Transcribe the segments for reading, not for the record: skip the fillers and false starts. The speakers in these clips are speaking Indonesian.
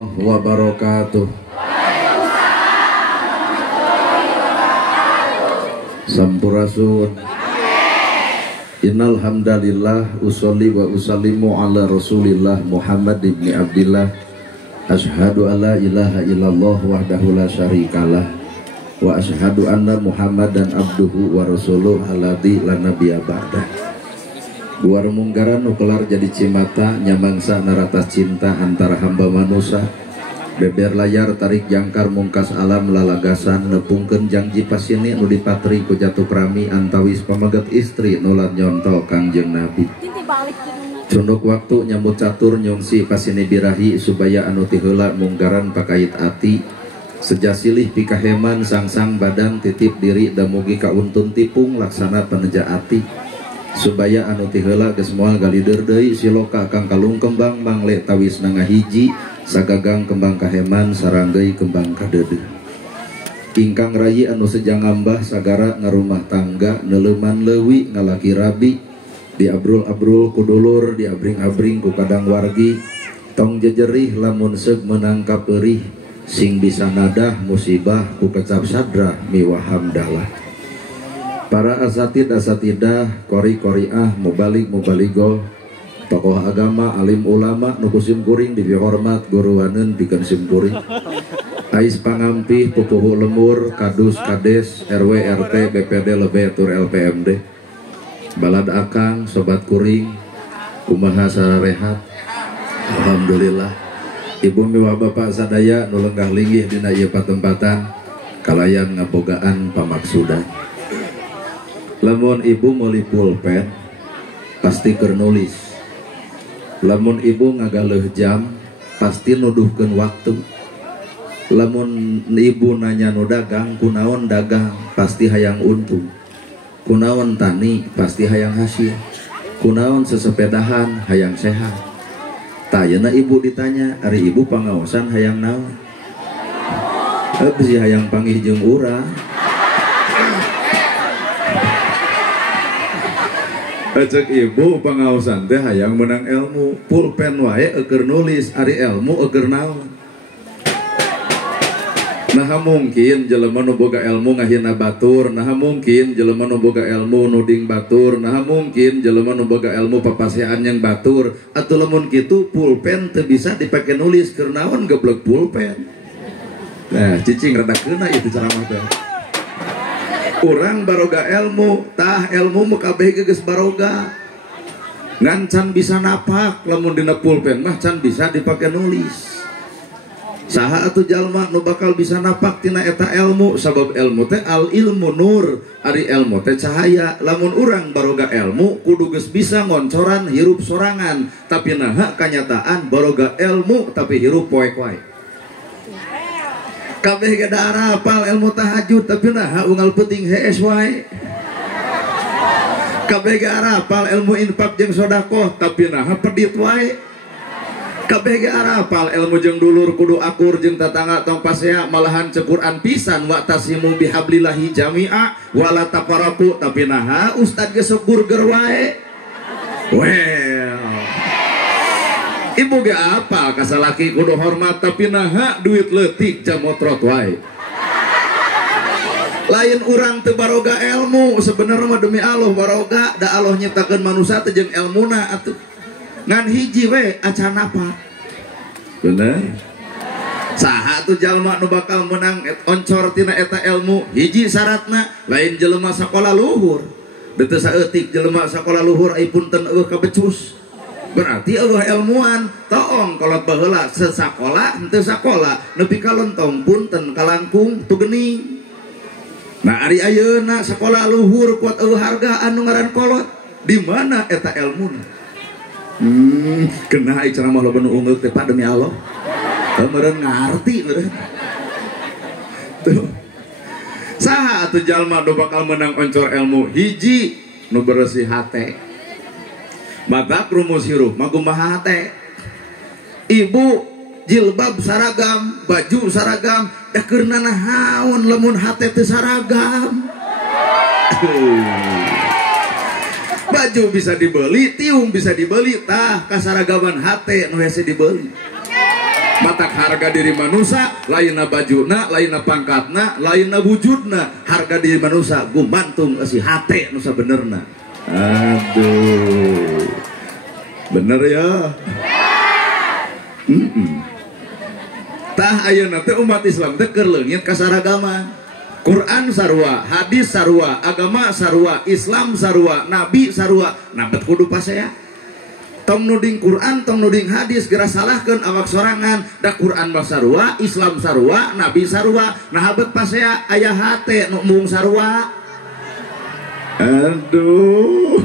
Wabarakatuh. Sampurasun. Innal hamdalillah usolli wa usallimu ala Rasulillah Muhammad ibni Abdillah. Asyhadu alla ilaha illallah wahdahu la syarikalah wa asyhadu anna Muhammadan abduhu wa rasuluh alladzi la nabiyya ba'dah. Dua remunggaran nukelar jadi cimata nyamangsa naratas cinta antara hamba manusia. Beber layar tarik jangkar mungkas alam lalagasan nepungkeun janji pasini nu dipatri ku jatuh prami antawis pamaget istri nulat nyonto Kangjeng Nabi. Cunduk waktu nyambut catur nyungsi pasini birahi supaya anu ti heula munggaran pakait ati. Sejasilih pikaheman sang-sang badan titip diri da mugi kauntun tipung laksana peneja ati. Supaya anu ti heula geus moal galider deui siloka kang kalung kembang mangle tawis nanga hiji sagagang kembang kaheman saranggeui kembang kadeudeuh. Ingkang rayi anu sejang ngambah sagara ngarumah tangga neleuman leuwi ngalaki rabi diabrul-abrul ku dulur diabring-abring ku kadang wargi tong jejerih lamun seug menangkap eurih sing bisa nadah musibah ku kecap sadrah miwah hamdalah. Para asatidah, kori-koriah, mubalik-mubaligo, tokoh agama, alim ulama, nukusim kuring dihormat, guruwaneun pikeun simkuring. Ais pangampih, pupuhu lemur, kadus, kades, RW, RT, BPD, LB, tur LPMD. Balad akang, sobat kuring, kumaha sararehat. Alhamdulillah. Ibu miwah bapak sadaya nulenggah linggih dina ieu patempatan, kalayan ngabogaan pamaksudan. Lamun ibu meuli pulpen pasti keur nulis. Lamun ibu ngagaleuh jam pasti nuduhkeun waktu. Lamun ibu nanya nu dagang kunaon dagang pasti hayang untung. Kunaon tani pasti hayang hasil. Kunaon sesepedahan hayang sehat. Tayana ibu ditanya, ari ibu pangaosan hayang naon? Bisi hayang panggih jeung urang. Cek ibu pangaosan teh hayang menang ilmu, pulpen wae eukeur nulis, ari ilmu eukeur naon. Nah mungkin jelema nu boga ilmu ngahina batur, nah mungkin jelema nu boga ilmu nuding batur, nah mungkin jelema nu boga ilmu papasean yang batur. Atuh lamun kitu pulpen teu bisa dipake nulis keur naon goblok pulpen. Nah cicing rada keuna itu ceramah teh. Urang baroga ilmu, tah ilmu mah kabeh geus baroga. Ngan can bisa napak lamun dina pulpen mah can bisa dipake nulis. Saha atuh jalma nu bakal bisa napak tina eta ilmu, sabab ilmu teh al ilmu nur, ari ilmu teh cahaya. Lamun urang baroga ilmu kudu geus bisa ngoncoran hirup sorangan, tapi naha kanyataan baroga ilmu tapi hirup poek wae. Kabeh ge da arapal ilmu tahajud tapi nah unggal peuting hees wae. Kabeh ge arapal ilmu infak jeung sedekah tapi nah pedit wae. Kabeh ge arapal ilmu jeung dulur kudu akur jeung tatangga tong pasea malahan cek Quran pisan wa tasimu bihablillahi jami'a wala tafarraqu tapi nah ustad ge sok burger wae. Ibu ge apa kasalaki kudu hormat tapi naha duit leutik jamotrot wae. Lain urang teu baroga ilmu sebenarnya mah demi Allah baroga da Allah nyiptakeun manusia teh jeung ilmuna atuh. Ngan hiji we acan apa? Bener. Saha tuh jalma nu bakal menang oncor tina eta ilmu? Hiji syaratna lain jelema sakola luhur. Teu saeutik jelema sakola luhur ai punten eueuh ka becus. Berarti Allah ilmuwan toong kolot baheula sesakola henteu sakola nepi ka lontong punten kalangkung tu geuning. Nah ari ayeuna sakola luhur kuat eueuh harga anu ngaran kolot di mana eta ilmuna? Kena ai ceramah loba nu ungeuk teh demi Allah. Meureun ngarti meureun. Tuh. Saha atuh jalma nu bakal menang oncor ilmu? Hiji nu bersih hate. Bapak rumus hirup magumaha teh. Ibu jilbab saragam, baju saragam, da keur naon lamun hate teu saragam. Baju bisa dibeli, tiung bisa dibeli, tah kasaragaman hate nu hese dibeli. Batak harga diri manusia lainna bajuna, lainna pangkatna, lainna wujudna. Harga diri manusia gumantung si hate nu sabenerna. Aduh, bener ya. Tah ayeuna teh umat Islam teh keur leungit kasaragaman. Quran sarua, hadis sarua, agama sarua, Islam sarua, nabi sarua. Nabet kudu pasea. Tong nuding Quran, tong nuding hadis, geura salahkeun awak sorangan. Da Quran mah sarua, Islam sarua, nabi sarua. Nah habet pasea aya hate nu mung sarua. Aduh.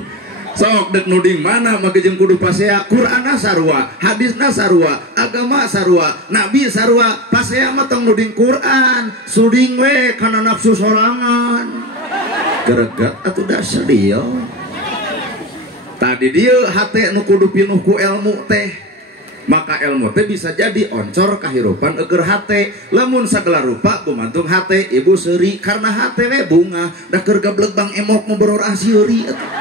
Sok dek nuding mana maka jeung kudu pasea. Qur'ana sarua, hadisna sarua, agama sarua, nabi sarua. Pasea mah tong nuding Qur'an, suding we kana nafsu sorangan. Geregat atuh dasar dia. Tadi dia hate nu kudu pinuh ku ilmu teh. Maka ilmu teh bisa jadi oncor kahirupan eger hate. Lamun sagala rupa gumantung hate, ibu seuri karena hate we bunga. Da keur gablek bang emok ngobrol asieuri atuh.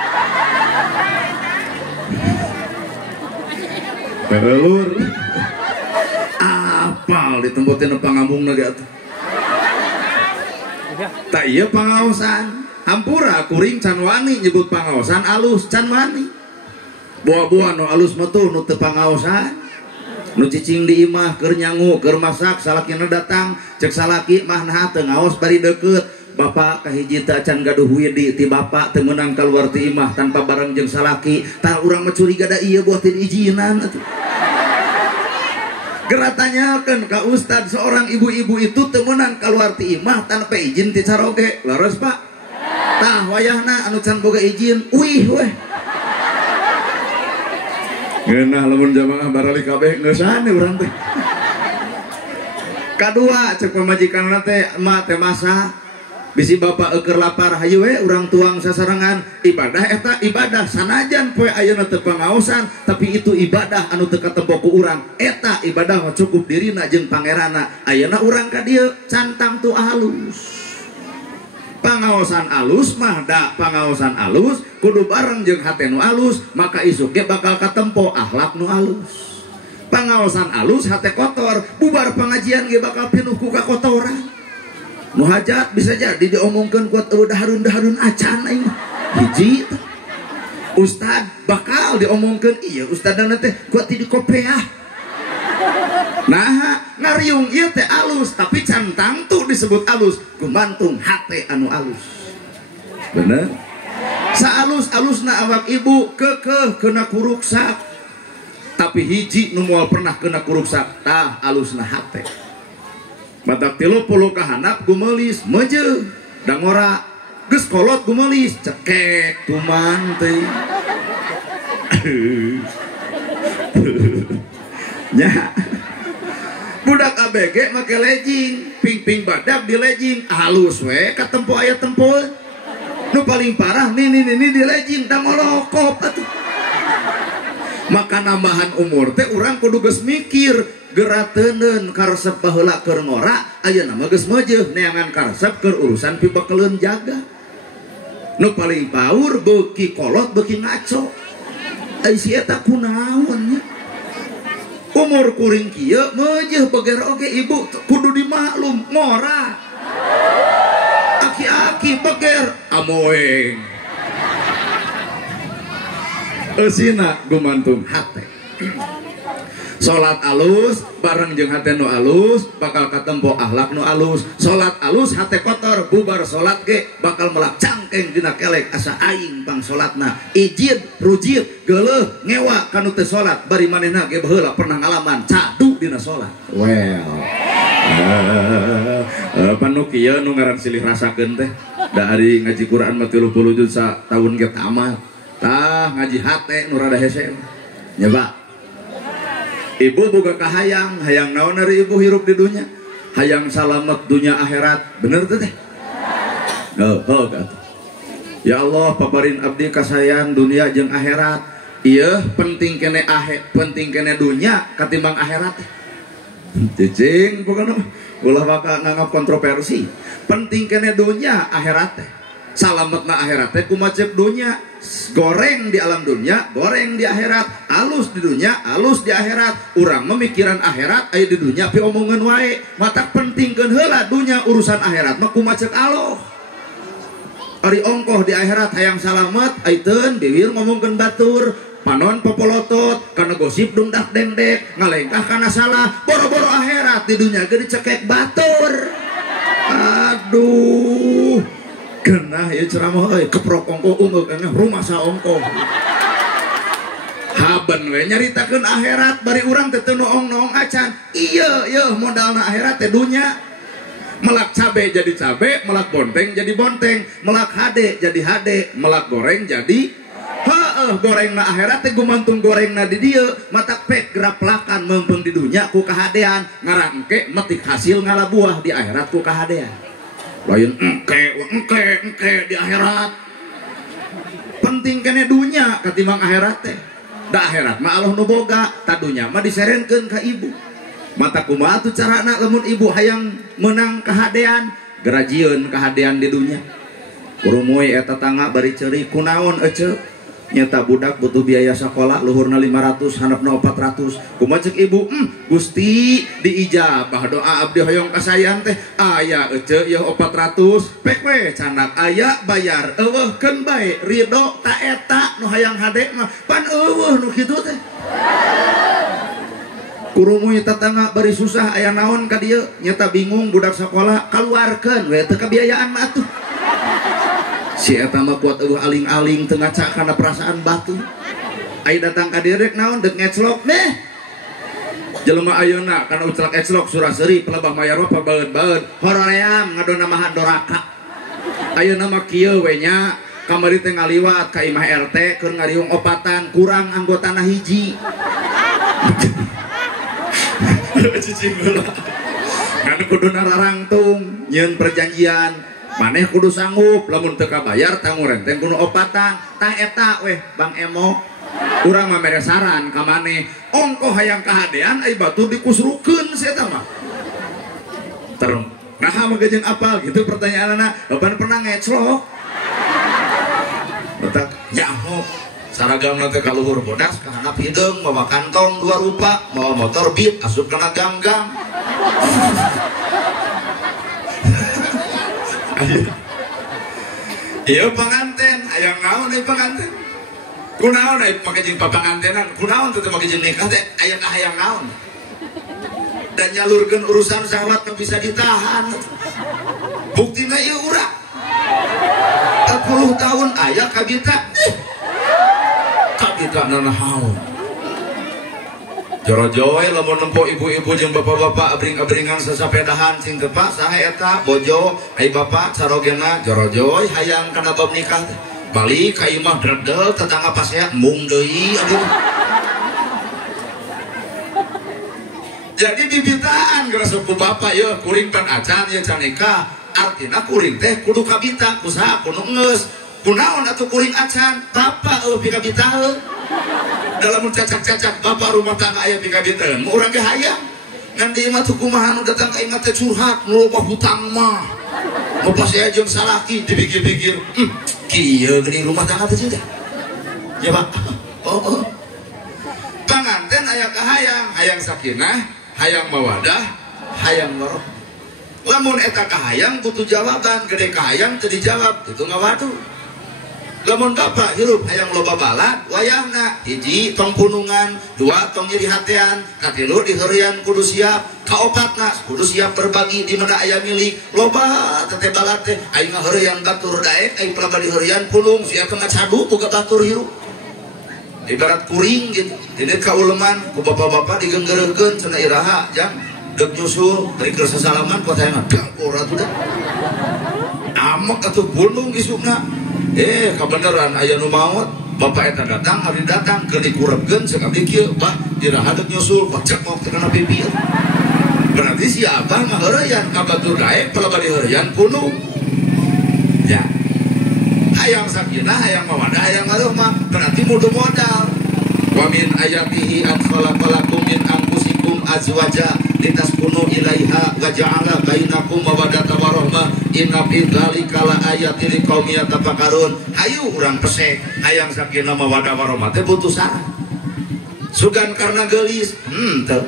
Pelur apal ditempotin pangambungna ge atuh. Tak iya pangaosan. Hampura kuring can wani nyebut pangaosan alus can wani. Buah-buah nu alus metu nu teu pangaosan. Nu cicing di imah keur nyangu keur masak salakina datang cek salaki mah nah teu ngaos bari deukeut. Bapak kahiji teh can gaduh widi ti bapak teu meunang kaluar ti imah tanpa bareng jeung salaki. Tah urang mah curiga da ieu buah teu ijinan atuh. Geura tanyakeun ka ustad seorang ibu-ibu itu teu meunang kaluar ti imah tanpa izin ti saroge. Laras Pak. Tah wayahna anu can boga izin, uih weh. Ngeunah lamun jamaah barali kabeh ngeusane urang teh. Kadua cek pamajikanna teh emak teh masak. Bisi bapak eukeur lapar hayu we urang tuang sasarengan. Ibadah eta ibadah sanajan poe ayeuna teu pangaosan, tapi itu ibadah anu teu katempo ku urang. Eta ibadah mah cukup dirina jeung pangeranna. Ayeuna urang ka dieu cantang tu alus. Pangaosan alus mah da pangaosan alus kudu bareng jeung hate nu alus, maka isuk ge bakal katempo akhlak nu alus. Pangaosan alus hate kotor, bubar pengajian ge bakal pinuh ku kakotoran. Nu hajat bisa jadi diomongkeun ku daharun-daharun acan aing. Hiji ustad bakal diomongkeun ieu ustadna teh ku ti di kopeah. Nah, ngariung ieu teh alus, tapi cantang tuh disebut alus, gumantung hate anu alus. Bener? Saalus-alusna awak ibu keukeuh keuna kuruksak. Tapi hiji nu moal pernah keuna kuruksak, tah alusna hate. Batak 30 ka handap gumelis, meujeuh, dangora geus kolot gumelis, cekek tuman teh. Nya budak ABG make legging, ping-ping badak di legging, halus we katempo aya tempo. Nu paling parah nih di legging dangolokop atuh. Maka nambahan umur teh urang kudu geus mikir, geura teuneun karesep baheula keur ngora, ayeuna mah geus meujeuh neangan karesep keur urusan pibakeleun jaga. Nu paling paur beuki kolot beuki ngaco. Ai si eta kunaon nya? Umur kuring kieu meujeuh beger oge ibu kudu dimaklum ngora. Aki-aki beger amoeng. Eusina gumantung hate. Salat alus bareng jeung hate nu alus bakal katempo akhlak nu alus. Salat alus hate kotor, bubar salat ge bakal melak cangkeng dina kelek asa aing bang salatna. Ijid, rujid, geuleuh, ngewa kanu teu salat bari manehna ge baheula pernah ngalaman cadu dina salat. Well. Panu kieu nu ngaran silih rasakeun teh. Da ari ngaji Quran mah 30 juz tahun ge tamat. Tah ngaji hate nu rada hese. Nyoba. Ibu boga kahayang, hayang naon ari ibu hirup di dunya? Hayang salamet dunya akhirat. Bener teh? Oh, atuh. Ya Allah, paparin abdi kasayan dunia jeung akhirat. Ieu penting kene penting kene dunya katimbang akhirat. Cicing pokona ulah bakal nganggap kontroversi. Penting kene dunya akhirat teh. Salametna akhirat teh kumacep dunya, goreng di alam dunia, goreng di akhirat, alus di dunia, alus di akhirat. Urang memikiran akhirat aya di dunia pi omongan wae. Mata pentingkeun heula dunia urusan akhirat mah kumacep Allah. Ari ongkoh di akhirat hayang salamet, aiteun bibir ngomongkeun batur, panon popolotot, kana gosip dungdak dengdek, ngalengkah kana salah, boro-boro akhirat di dunia ge dicekek batur. Aduh. Genah ya ceramah euy keprok ongkoh ungeuk rumah saongkoh. Haben we nyaritakeun akhirat bari urang teh teu noong-noong acan. Ieu modalna akhirat teh dunya. Melak cabe jadi cabe, melak bonteng jadi bonteng, melak hade jadi hade, melak goreng jadi gorengna akhirat teh gumantung gorengna di dieu, mata pek geraplakan meumpeng di dunya ku kahadean, ngarangke metik hasil ngalabuah di akhirat ku kahadean. Lain engke di akhirat penting kene dunya katimbang akhirat teh. Da akhirat mah Allah nu boga, ta dunya mah diserenkeun ka ibu. Mata kumaha tuh carana lamun ibu hayang menang kahadean, gerajieun kahadean di dunya. Kurumuy eta tangga bari ceuri kunaon ece? Nyata budak butuh biaya sekolah luhurna 500 handapna 400. Kumaha ceuk ibu? Gusti diijabah doa abdi hoyong kasayan teh aya ece yeuh 400 pek we candak aya bayar eueuhkeun bae ridho ta eta nu hayang hade mah pan eueuh nu kitu teh. Kurumuy tatangga bari susah aya naon ka dieu nyata bingung budak sekolah kaluarkeun we teu kabiayaan mah atuh. Si eta mah kuat eueuh aling-aling teu ngaca kana perasaan batu. Ai datang ka dieu rek naon deuk ngeclok meh. Jelema ayeuna kana uclak eclok surah seuri pelebah mayaro pabaeud-baeud horoream ngadona mahan doraka. Ayeuna mah kieu we nya kamari teh ngaliwat ka imah RT keur ngariung opatan kurang anggotana hiji. Cicing heula. Kan kuduna rarangtung nyieun perjanjian. Maneh kudu sanggup lamun teu kabayar tanggung renteng kudu opatan tah eta weh Bang Emo urang mah mere saran ka maneh ongkoh hayang kahadean ai batur dikusrukeun si eta mah terus naha mah gejeun apal gitu pertanyaanna ban pernah ngeclok betak nyaho saragamna teh kaluhur bodas ka handap hideung bawa kantong dua rupa bawa motor Beat asup kana ganggang. Iya pengantin, ayang naon nih pengantin. Kunaon nih pakai jeung papangantenan, kunaon teh pakai jeung nikah teh ayang hayang naon. Dan nyalurkeun urusan syahwat teh bisa ditahan. Buktina ieu urang. 40 tahun aya kabita. Kabita nanahaun. Joro-joy lamun nempo ibu-ibu jeung bapak-bapak abring-abringan sasapedahan sing tepa saha eta bojo ai bapak sarogena joro-joy hayang kana bab nikah balik ka imah dredel tetangga pasea mung deui aduh. Jadi bibitaan geus ku bapak ye kuring pan acan ye can nikah artina kuring teh kudu kabita kusaha kudu ngeus kunaon atuh kuring acan bapak eueuh kabita heuh. Dalam cacak-cacak bapak rumah tangga ayah pikabiteun mau urang ge hayang ngan di imah tuh kumaha nu datang ka imah teh curhat nu loba hutang mah nu pas aya jeung salaki dipikir-pikir kieu geuning rumah tangga teh juga ya Pak. Oh panganten aya kahayang hayang sakinah hayang mawadah hayang warohmah lamun eta kahayang butuh jawaban gede kahayang teu dijawab itu ngawadu. Lamun bapak hirup hayang loba balad wayahna hiji tong punungan dua tong nyeri hatean katilu di heurean kudu siap kaopatna kudu siap berbagi di mana aya milik loba teh balad teh aing heurean batur daek aing pelaba di heurean punung siap tengah cadu boga batur hirup ibarat kuring gitu dina kauleman ku bapak-bapak digenggeureukeun cenah iraha jang deuk nyusul bari keur sasalaman ku hayang ora tuh amek atuh punung isukna. Kebenaran aya nu maot bapak eta datang hari datang keur dikurebkeun ceuk abdi kieu bah iraha deuk nyusul kocek mok teu kana pipi berarti si abah mah heureyan ka batur daek pelaba di heureyan punung ya hayang sakinah hayang mawadah hayang warohmah berarti mudu modal wa min ayatihi an khalaqalakum min anfusikum azwaja litaskunu ilaiha wa ja'ala bainakum mawaddatan warahmah inna fi dzalika la ayatin liqaumin yatafakkarun. Hayu urang pesek hayang sakinah mawaddah warahmah teh butuh syarat. Sugan karena gelis teu.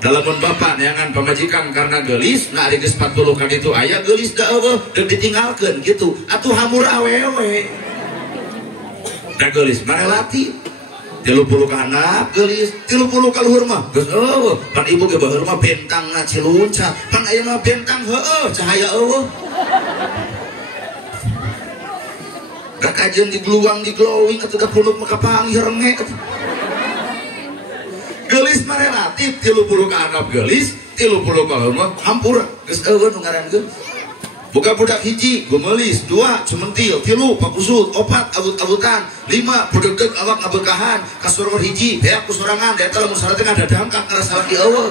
Dalamun bapak neangan pamajikan karena gelis nah ari geus 40 ka ditu aya gelis da eueuh deuk ditinggalkeun kitu atuh hamur awewe. Da gelis mah relatif 30 ka anak gelis 30 ka luhur mah geus eueuh pan ibu ge baheula mah bentangna ciluncat pan aya mah bentang heueuh cahaya eueuh da kajeun di gluwang di glowing atuh da punuk mah kapanggih renge gelis mah relatif 30 ka anak gelis 30 ka luhur mah hampura geus eueuh nu ngarankeun buka budak hiji gemelis 2 cementil 3 pakusut 4 abut-abutan 5 budeg-deg awak ngabekahan kasuror hiji beak kusorangan da eta lamun saratna ada dangkak kana salaki eueuh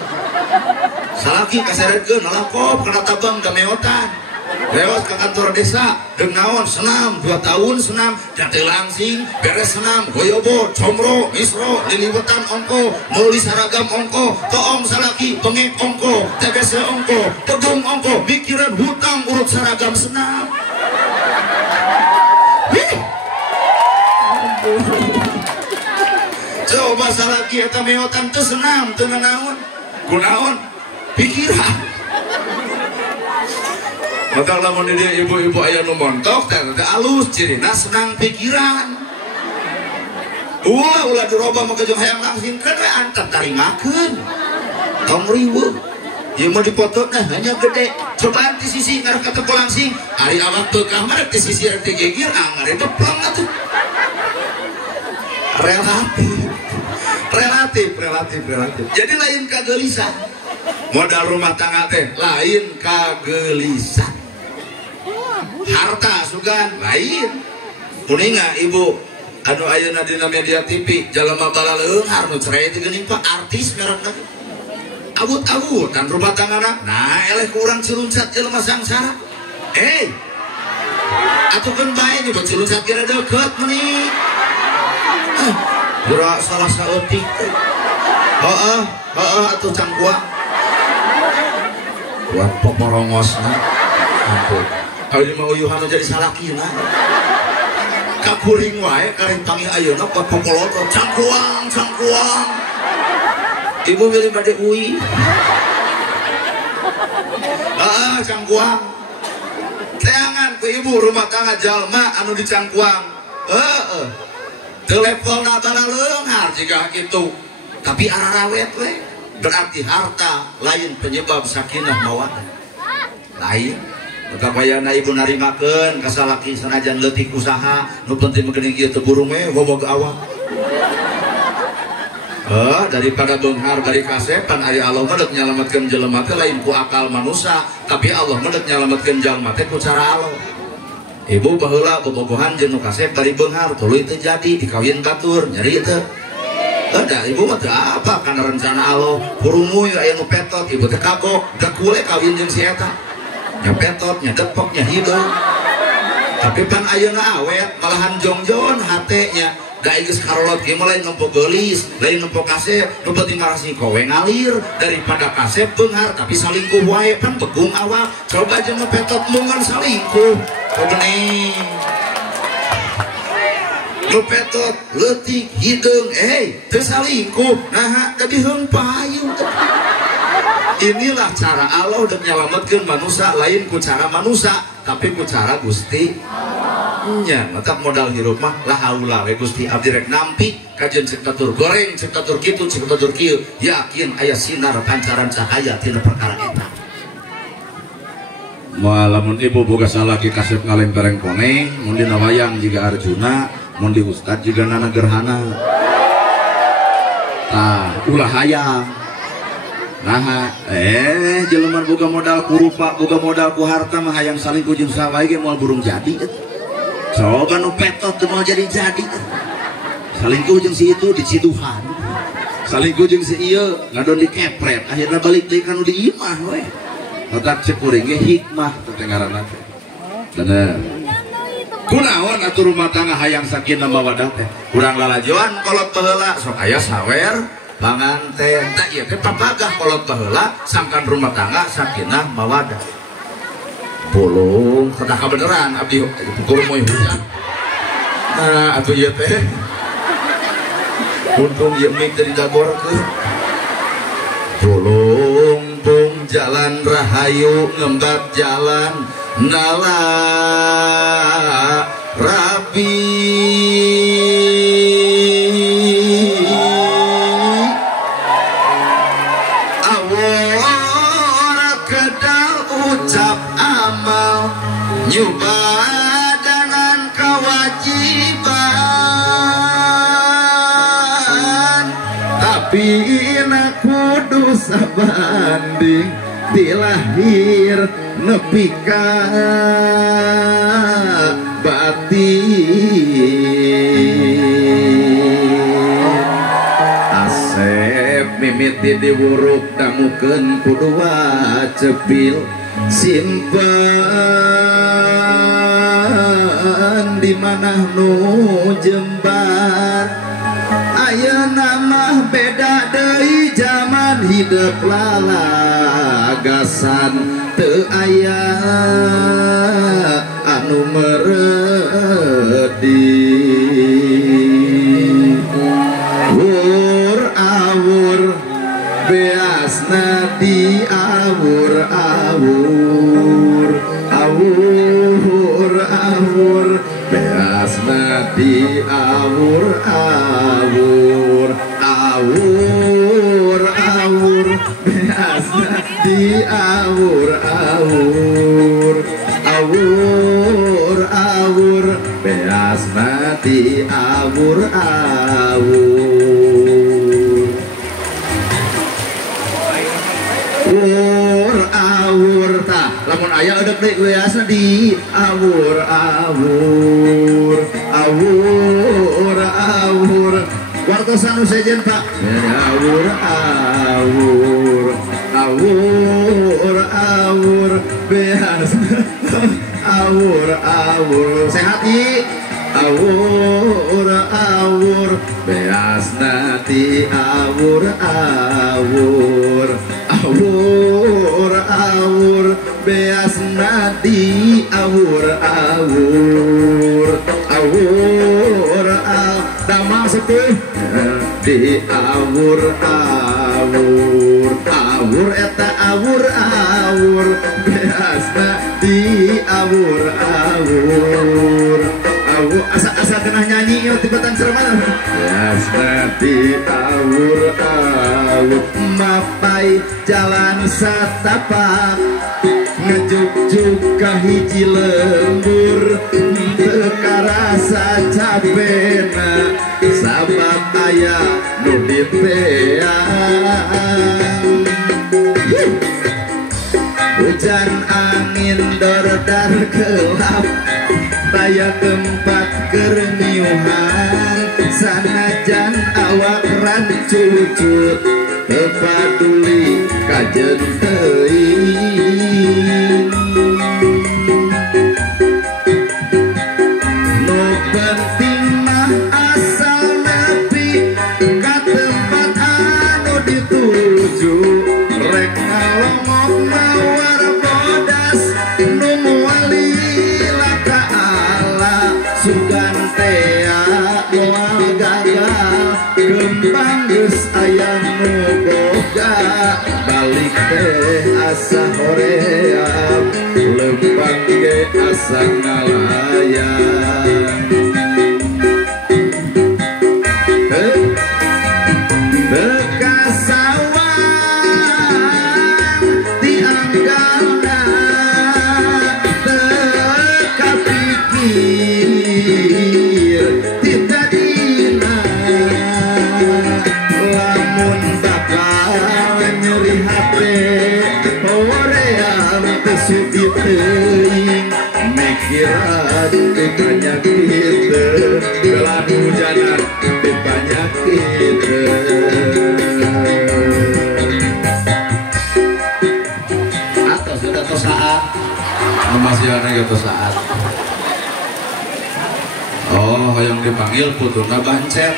salaki kaseretkeun nalakop kana tabang gameotan lewat ke kantor desa deung naon senam 2 tahun senam dateu langsing beres senam goyobo comro misro liliwetan ongko meuli saragam ongko toong salaki pengek ongko TBC ongko tegung ongko mikiran hutang urut saragam senam coba salaki eta meotan teu senam teu naon kunaon pikiran. Maka lamun dia ibu-ibu aya nu montok teh alus cirina senang pikiran. Ulah diroba maka jeung hayang langsing kan we antep tarimakeun. Tong riweuh. Ieu mah dipotona hanya gede. Cobaan di sisi ngarep ka teu langsing. Ari awak beukah mah di sisi rek gegir angare deplong atuh. Relatif. Jadi lain kagelisan. Modal rumah tangga teh lain kagelisan. Harta sugan lain kuninga ibu anu ayeuna dina media TV jalema bala leunghar nu cerai teh geuning Pak artis ngaranna abut-abutan rumah tanggana nah eleh ku urang ciluncat jelema sangsara atukeun bae nya ciluncat kira deukeut meuni pura salah saeutik teh heeh atuh cangkuang buat poporongosna ampun ayeuna mah uyuhan jadi salakina kakuring wae kareng tangi ayeuna popolot cangkuang ibu milih bade uwi cangkuang teangan ku ibu rumah tangga jalma anu di cangkuang telepon bala leunghar jika kitu tapi ararawet we berarti harta lain penyebab sakinah mawaddah lain maka bayana ibu narimakeun ka salaki sanajan leutik usaha nu penting meugening kieu teu burung we boboga awak daripada beunghar bari kasepan ari Allah mah deuk nyalametkeun jelema teh lain ku akal manusia tapi Allah mah deuk nyalametkeun jalma teh ku cara Allah ibu baheula bobogohan jeung nu kasep bari beunghar tuluy teu jadi dikawin batur nyari teu ada ibu mah teu apa kana rencana Allah kurumuy aya nu petot ibu teh kagok da kule kawin jeung si eta nya petot nya depok nya hideung tapi pan ayeuna awet malahan jongjon hatenya da geus karolot ge lain nempo geulis lain nempo kasep nu penting marasi kowe ngalir daripada kasep beunghar tapi salingkuh wae pan begung awak coba jeung petot mungan salingkuh bening nu petot leutik hideung teu salingkuh naha da diheung payung inilah cara Allah udah nyalametkeun manusia lain ku cara manusia tapi ku cara Gusti nya mata modal hirup mah la haula we Gusti abdi rek nampi kajeun cek batur goreng cek batur kitu cek batur kieu yakin aya sinar pancaran cahaya tina perkara eta malamun ibu boga salaki kasep ngaleng bareng kone mun dina wayang jiga Arjuna mun di ustad jiga nana gerhana ulah hayang nah jelema boga modal ku rupa boga modal ku harta mah hayang saling ku jeung sawae ge moal burung jadi coba nu petot teu moal jadi saling ku jeung si itu diciduhan saling ku jeung si ieu ngadon dikepret akhirna balik deui kanu di imah we otak cek kuring ge hikmah teh ngaranna teh bener kunaon atuh rumah tangga hayang sakinah mawaddah teh kurang lalajoan kolot baheula sok aya sawer panganten tak ieu teh papagah kolot baheula sangkan rumah tangga sakinah mawaddah Bolong kada beneran abdi pukul moy hujan. Nah atuh ieu teh untung ieu mik dari dagorkeun. Bolong bong jalan rahayu ngembat jalan nala rapi awor kedal ucap amal nyubadanan kewajiban tapi ina kudu sabanding di lahir nepi ka batin asep mimiti diwuruk damukeun kudu cepil simpen di mana nu jembar ayeuna mah beda deui zaman hidup lalagasan teu aya anu meredi wur awur beasna di awur-awur awur-awur beasna di awur-awur awur-awur beasna di awur-awur awur-awur beasna di awur-awur awur tah lamun aya eudeup deui beasna di awur-awur awur-awur wartosan nu sejen Pak awur-awur awur-awur beasna awur-awur sehat i awur-awur beasna di awur-awur awur-awur beasna di awur-awur awur-awur damang sepuh di awur-awur awur eta awur-awur beasna di awur-awur awur asa kenah nyanyi ieu tibatan seremana beasna di awur-awur mapai jalan satapak ngejuk-juk ka hiji lembur teu karasa capena sabab aya nu dipeang hujan angin dor-dar gelap daya tempat kerniuhan sanajan awak rancucut tepaduli kajen teuing nu penting mah asal nepi ka tempat anu dituju rek ngalongok mawar bodas nu moal lila ka Allah sugan tea moal gagal kembang geus aya nu boga balik teh asa hoream lempang ge asa ngalayang bekasawang tianggalna teka pikir tita dina lamun bakal nyeri hate hoream tersudi teuing mikiran di panyakit gelan hujanan di panyakit atau sudah saat masih ada gitu saat oh yang dipanggil putuna bancet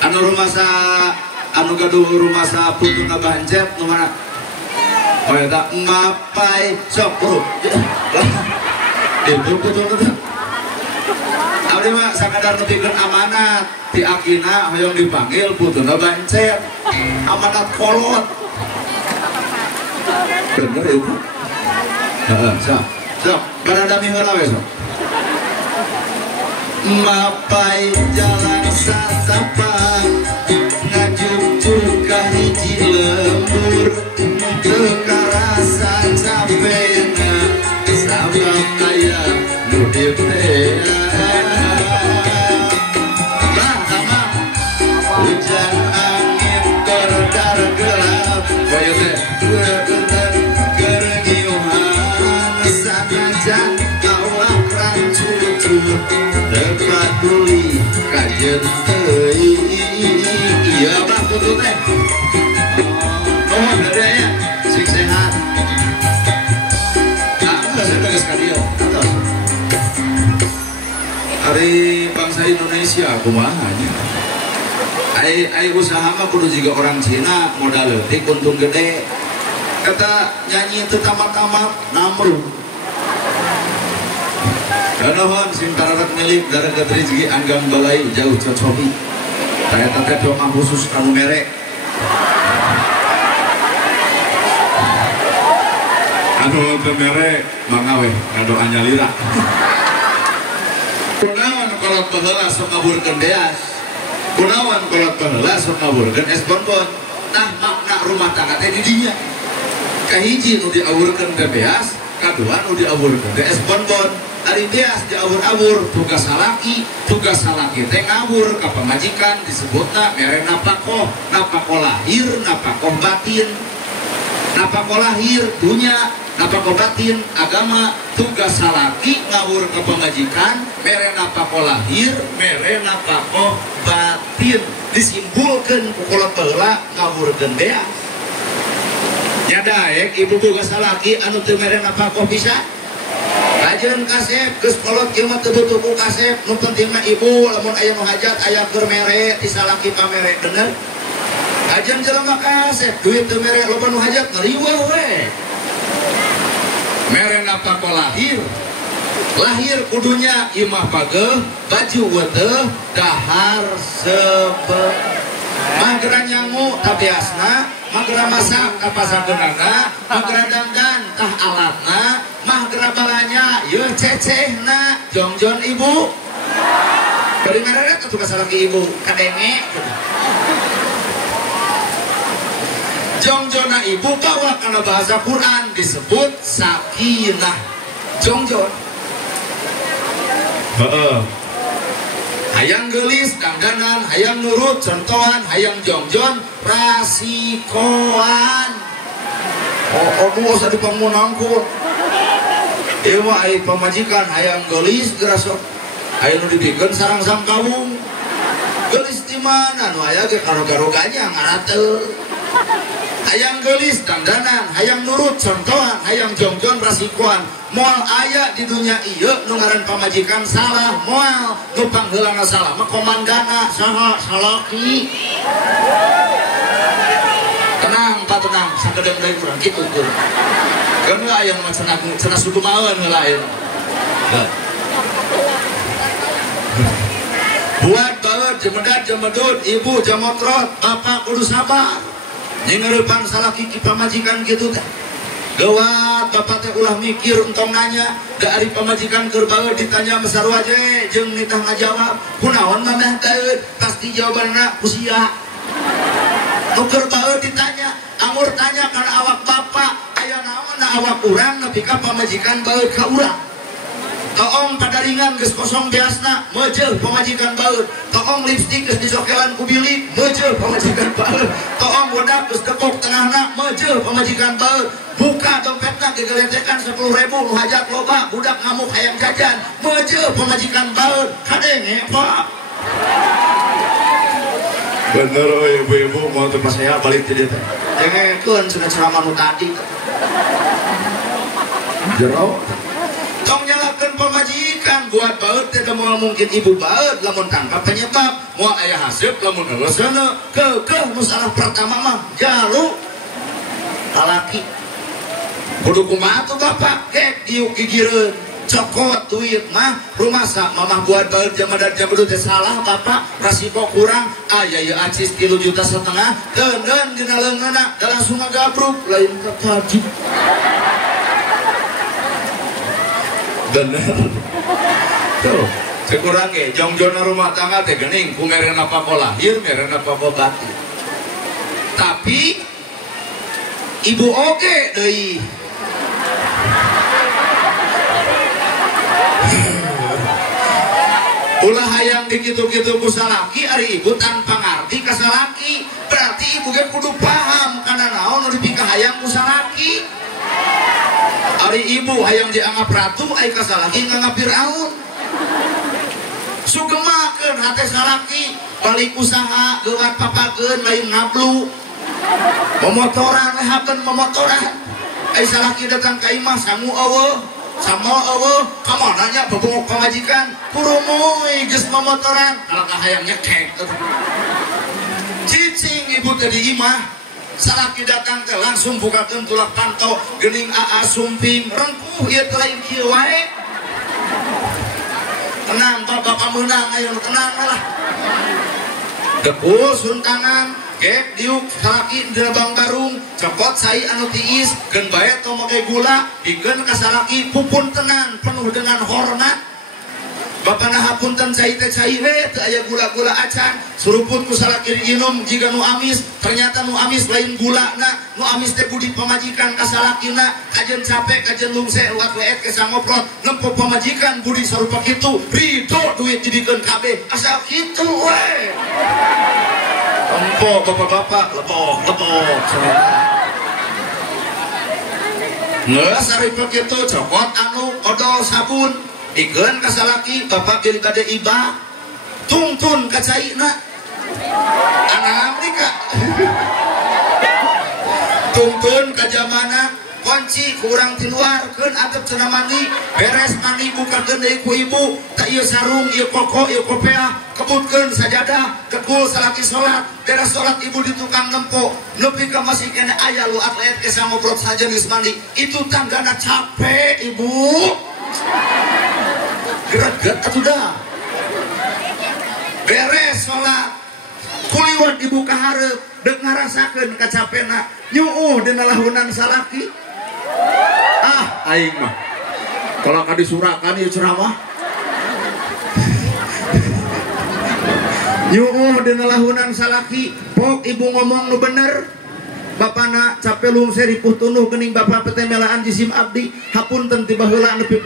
anu rumah sa anu gaduh rumah sa putuna bancet nu mana tak mapai sok bro. Betul. Abdi mah sakadar nepikeun amanat ti akina hoyong dipanggil putuna bancet. Amanat kolot. Bener itu. Heeh, sok. Baradami heula we sok. Mapai jalan satapan ngajuk-juk ka hiji lembur teu karasa capena sabab aya nu dieu hujan angin berdar gelap koyo teh kerengiuhan sanajan awak rancucu peduli kajen teuing iya Bang kudu teh oh gede ya sing sehat saya tegas kadieu hari bangsa Indonesia kumaha nya ai usaha mah kudu juga orang Cina modal leutik untung gede kata nyanyi teu tamat-tamat namru Danohon sim tararak milik daragat rezeki anggang balai jauh cocobi. Saya tete doa khusus kamu merek. Anu teu merek mangawe kado anyalira. Kunaon kolot baheula sok ngaburkeun deas. Kunaon kolot baheula sok ngaburkeun es bonbon. Tah makna rumah tangga teh di dinya. Kahiji nu diawurkeun teh beas, kadua nu diawurkeun teh es bonbon. Ari beas diawur-awur tugas salaki teh ngawur ka pamajikan disebutna mere napakoh lahir napakoh batin napakoh lahir dunya napakoh batin agama tugas salaki ngawur ka pamajikan mere napakoh lahir mere napakoh batin disimpulkeun ku kolot baheula ngawurkeun beas nya daek ibu tugas salaki anu teu mere napakoh pisan kajian kasep geus kolot kieu mah teu butuh ku kasep nu penting mah ibu lamun aya nu hajat aya keur mere ti salaki pamere bener kajian jelema kasep duit teu mere loba nu hajat ngariweuh we mere napakoh lahir kudunya imah pageuh baju weuteuh dahar seupeung mageran nyangu tabiasna mageran masak kapasageunana mageran dandan tah alatna mah gerabalanya yeuh cecehna jongjon ibu bari ngareret atuh salaki ibu kadenge jongjona ibu bawa kana bahasa Quran disebut sakinah jongjon heeh hayang geulis dandanan hayang nurut contohan hayang jongjon rasikoan oh usah dipamunangku ewa ai pamajikan hayang geulis gerasok aya nu dibikeun sarang-sarang kawung geulis di mana nu aya ge karo-garoganya ngarateu hayang geulis dandanan hayang nurut contohan hayang jongjon rasikoan moal aya di dunia ieu nu ngaran pamajikan salah moal nu pangheulana salah mah komandana saha salaki tenang pak tenang sakedeng deui urang kitu tuh karena aya mah cenah suku maeun heula aya buat baeut jemedat jemedut ibu jamotrot bapak kudu sabar nyengeurepan salaki ki pamajikan kitu teh gawat bapak teh ulah mikir entong nanya da ari pamajikan keur baeut ditanya masarua je jeung nitah ngajawab kunaon mah teh pasti jawabanna kusia nu keur baeut ditanya anggur tanya kana awak bapak aya naon na awak urang nepi ka pamajikan baeut ka urang toong padaringan geus kosong beasna meujeuh pamajikan baeut toong lipstik geus disokelan ku bilik meujeuh pamajikan baeut toong bodak geus dekok tengahna meujeuh pamajikan baeut buka dompetna digeletekan 10.000 nu hajat loba budak ngamuk hayang jajan meujeuh pamajikan baeut kadenge pak bener ibu-ibu mau tempat saya balik ti dieu teh jengekeun cenah ceramah nu tadi jero tong nyalakeun pamajikan buat baeut teh moal mungkin ibu baeut lamun tanpa penyebab moal aya haseup lamun heuseuna keukeuh nu salah pertama mah jalu lalaki kudu kumaha tuh bapak kek diuk gigireun cokot duit mah rumasa mamah buat bae jamadan jamudut salah bapak rasiko kurang aya ya acis 3,5 juta keun dina leungeunna da langsung ngagabruk lain ka tadi bener tuh sekurang ge jongjona rumah tangga teh geuning ku merena pako lahir merena pako batin tapi ibu oge deui ulah hayang dikitu-kitu ku salaki ari ibu tanpa ngarti ka salaki berarti ibu ge kudu paham kana naon nu dipika hayang ku salaki ari ibu hayang dianggap ratu ai ka salaki nganggap Firaun sugemakeun hate salaki balik usaha geuat papageun lain ngablu memotoran lehakeun memotoran ai salaki datang ka imah sangu eueuh sama Allah kamananya bebongok pamajikan kurumoy geus memotoran alangkah hayang nyekek cicing ibu tadi imah salaki datang teh langsung bukakeun tulak panto geuning aa sumping rengkuh ieu teh lain kieu wae tenang bapak meunang ayo tenang lah dekul suntangan kek diuk salaki dina bang barung cokot sai anu tiis geun bae tong make gula pikeun ka salaki pupun tenan penuh dengan hormat bapana hapunten sai teh cai we teu aya gula-gula acan suruput ku salaki diinum jiga nu amis ternyata nu amis lain gulana nu amis teh budi pamajikan ka salakina kajeun capek kajeun lungse uat weet ke sangoprot nempo pamajikan budi sarupa kitu ridho duit jadikeun kabeh asal kitu we empok bapak-bapak lepok ngeus ari kitu cokot anu odol sabun dikeun ka salaki bapak pilih kade iba tungtun ka caina anak nika tungtun ka jamana kunci kurang di luar keun atep cenah mandi beres mandi bukakeun deui ku ibu tak ieu sarung ieu koko ieu kopiah kebutkeun sajadah kekul salaki salat beres salat ibu di tukang nempo nepi ka masih kena aya lu atlet ke sangobrot saja geus mandi itu tanggana capek ibu gerak-gerak atuh dah beres salat kuliwat ibu ka hareup deuk ngarasakeun kacapena nyuuh dina lahunan salaki aing mah kalau ka disurakan ieu ceramah nyuuh dina lahunan salaki pok ibu ngomong nu bener bapana capek lungse ripuh tunuh geuning bapak petemelaan jisim abdi hapunten tiba heula nepi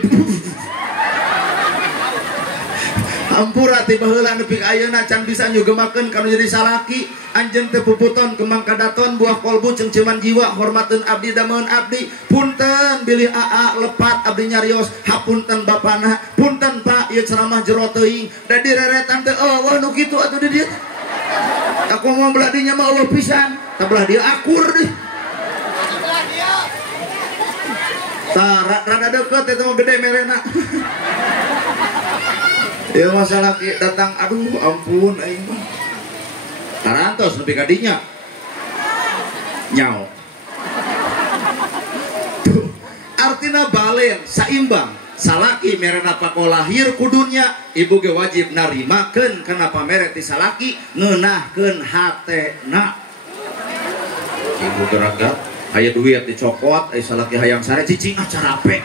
ampura tiba heula nepi ayeuna can bisa nyugemakeun kanu jadi salaki anjeun teh puputon kemang kadaton buah kolbu cengceman jiwa hormateun abdi dameun abdi punten bilih aa lepat abdi nyarios hapunten bapana punten pak ieu ceramah jero teuing da direretan teh eueuh nu kitu atuh di dieu aku ngomong belah dinya mah eueuh pisan tah belah dia akur deh tah rada deukeut eta mah gede merena ya masalah datang aduh ampun aing mah tarantos nepi ka dinya nyao tuh artina balen saimbang salaki merena pako lahir kudunya ibu ge wajib narimakeun kana pamere ti salaki ngeunahkeun hatena ibu geragat aya duit dicokot aya salaki hayang sare cicing carape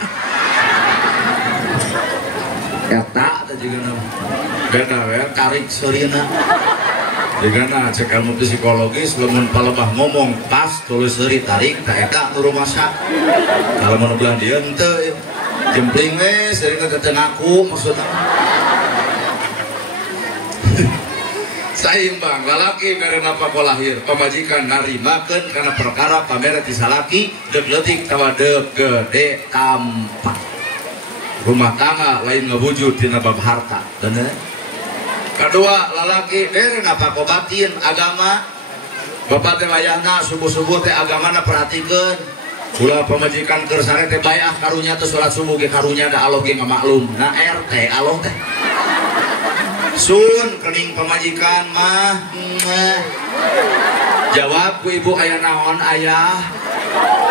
eta juga nama beda ya tarik sorina juga nah cek ilmu psikologis lemun palebah ngomong pas tulis seri tarik tak eta nu rumasa kalau mau belah dia ente jempling we sering ngegeteng aku maksudnya saimbang lalaki karena pako lahir pamajikan narimakeun karena perkara pamere ti salaki deuk leutik tawa deuk gede tampak rumah tangga lain ngewujud dina bab harta bener kedua lalaki derena pako batin agama bapak teh wayahna subuh-subuh teh agamana perhatikeun ulah pamajikan keur sare teh bae karunya teh salat subuh ge karunya da Allah ge ngamaklum na RT Allah teh sun kening pamajikan mah jawab ku ibu aya naon ayah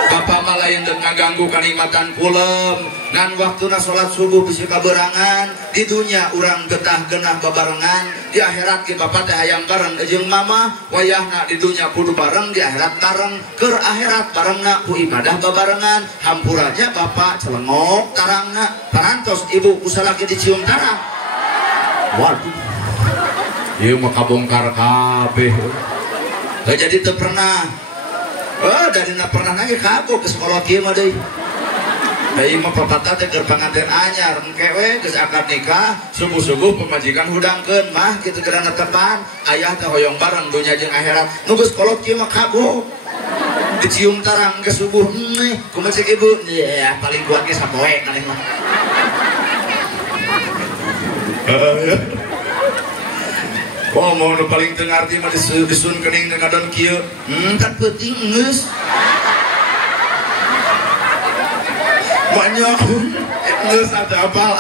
bapak malah lain dan ngaganggu kanikmatan kulem ngan waktuna sholat subuh bisa kaberangan di dunia urang getah genah babarengan di akhirat ke bapak teh hayang bareng jeung mama wayahna di dunia kudu bareng di akhirat bareng ke akhirat barengna ku ibadah babarengan hampuranya bapak celengok tarangna parantos ibu usalaki dicium tarang waduh ieu mah kabongkar kabeh jadi teu pernah dari na pernah nage kagok ke sekolah kieu mah deui. Ieu mah papatah teh keur panganten anyar engke we geus akad nikah, subuh-subuh pemajikan hudangkeun mah kitu keur netepan, ayah teh hoyong bareng dunya jeung akhirat. Nu geus kolot kieu mah kagok. Dicium tarang ke subuh, kumaha cek ibu? Ya paling kuat ge sapoe maneh mah. Oh mau nu paling teu ngarti mah disun kening teu ngadon kieu. Kan penting geus. Banyak geus ada apal.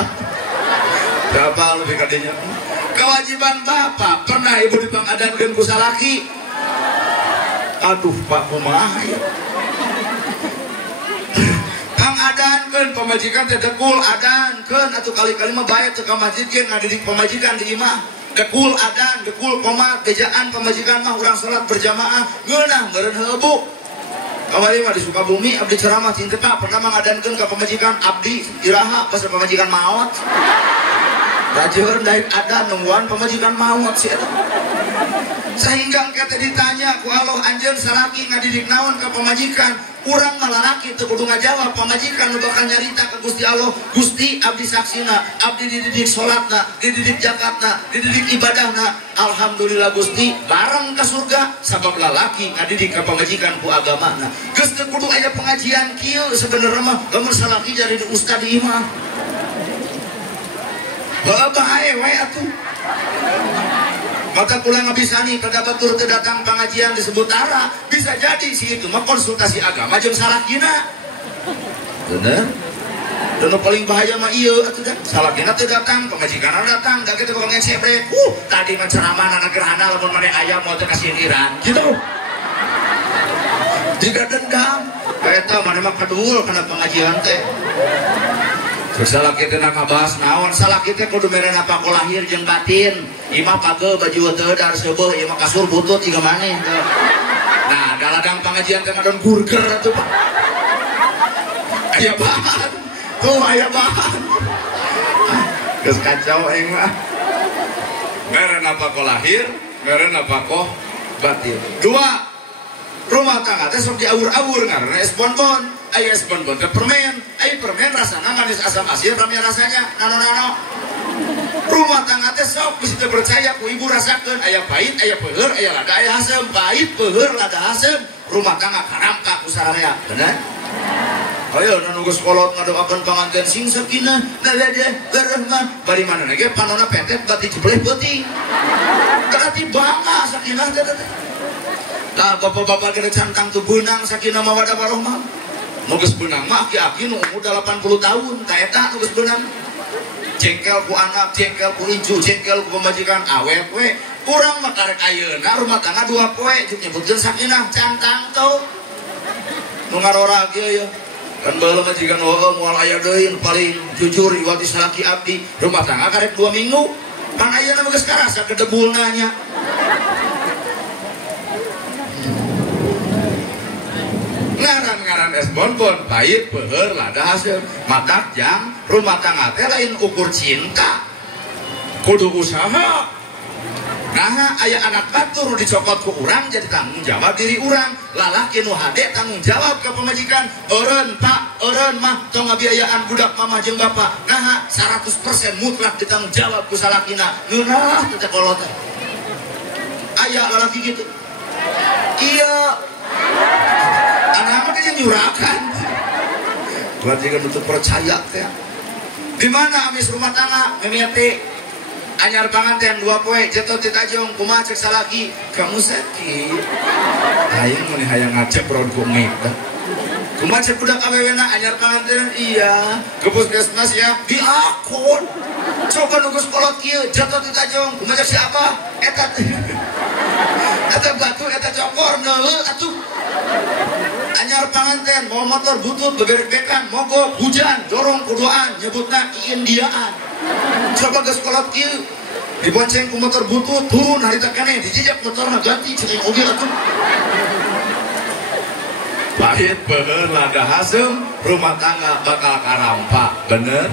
Teu apal lebih kadinya. Kewajiban bapak pernah ibu dipangadankeun ku salaki. Aduh Pak kumaha ya. Pangadankeun pamajikan teh dekul adankeun atuh kali-kali mah bae teu ka masjid ge ngadidik pamajikan di imah. Dekul adan, dekul komat, gejaan pemajikan mah urang salat berjamaah ngeunah meureun heubu. Kamari mah di Sukabumi abdi ceramah cinta Pak pernah mengadankeun ka pemajikan abdi iraha pas pemajikan maot. Rajeur daek adan nungguan pemajikan maot sih eta. Sehingga engke teh ditanya ku Allah anjeun salaki ngadidik naon ka pemajikan, urang mah lalaki teu kudu ngajawab pamajikan nu bakal nyarita ka Gusti Allah, Gusti abdi saksina, abdi dididik salatna, dididik zakatna, dididik ibadahna. Alhamdulillah Gusti bareng ka surga sabab lalaki ngadidik ka pamajikan ku agamana. Geus teu kudu aya pengajian kieu sebenarnya mah lamun salaki jadi ustad di imah. Bae we atuh. Maka pulang ngabisani kada batur teu datang pengajian disebut tara bisa jadi si itu mah konsultasi agama jeung salakina. Bener? Dan paling bahaya mah ieu atuh dah. Salakina teu datang, pemajikanna datang, da kitu bakal ngesebrek. Tadi mah ceramah na gerhana lamun mane aya mau teu kasindiran. Gitu. Jika dendam, eta mane mah kadul kana pengajian teh. Terus salaki teh ngabahas naon salaki teh kudu merena pako lahir jeung batin. Imah pageu baju teu dar seubeuh ieu mah kasur butut jiga maneh. Nah, daladang pengajian teh ngadon burger atuh Pak. Aya bahan. Tuh aya bahan. Geus kacau aing mah. Merena pako lahir, merena pako batin. Dua, rumah tangga teh sok diawur-awur ngaranna es bonbon. Aya es bonbon teh permen, aya permen rasana manis asam asin rame rasanya nano-nano. Rumah tangga teh sok bisa percaya ku ibu rasakeun aya pahit, aya peuheur, aya lada, aya asem, pahit, peuheur, lada, asem. Rumah tangga karamka ku sararea, bener? Ayo nu geus kolot ngadoakeun panganten sing sakinah, dadeh, gareuh bari manehna ge panonna petet bati jebleh beuting. Berarti bangga sakinah teh. Nah, bapak-bapak kena cantang tuh benang sakinah mawaddah warahmah. Nugas benang mah aki-aki nu umur 80 tahun, tak eta nugas benang. Jengkel ku anak, jengkel ku incu, jengkel ku pemajikan awet we. Urang mah karek ayeuna rumah tangga 2 poe jeung nyebutkeun sakinah cantang tau. Nu ngarora kieu ya. Kan baheula mah jiga moal aya deui nu paling jujur iwati salaki abdi, rumah tangga karek 2 minggu. Pan ayeuna mah geus karasa kedebulna nya. Ngaran es bonbon pahit peuheur lada hasil matak jang rumah tangga teh lain ukur cinta kudu usaha. Nah aya anak batur dicokot ku urang jadi tanggung jawab diri urang, lalaki nu hade tanggung jawab ke pemajikan. Eureun Pak, eureun mah tong ngabiayaan budak mamah jeung bapak. Nah 100% mutlak ditanggung jawab ku salakina. Ngeunah teh kolot teh aya lalaki gitu. Iya anak mah dia nyurakan. Buat jika untuk percaya teh. Di mana amis rumah tangga memiati anyar panganten 2 poe jatuh ti tajong kumaha cek salaki kamu sakit. Hayang mun hayang ngacep ron ku mik. Kumaha cek budak awewena anyar panganten iya ke puskesmas ya diakun. Coba nunggu sekolot kieu jatuh ti tajong kumaha cek siapa eta batu eta cokor neueuh atuh. anyar panganten mau motor butut beberek-bekan mogok hujan dorong kuduaan nyebutna Indiaan coba ke sekolah kieu dibonceng ku motor butut turun hari tekane dijijak motorna ganti ceuing oge atuh pahit bener lada hasem rumah tangga bakal karampak bener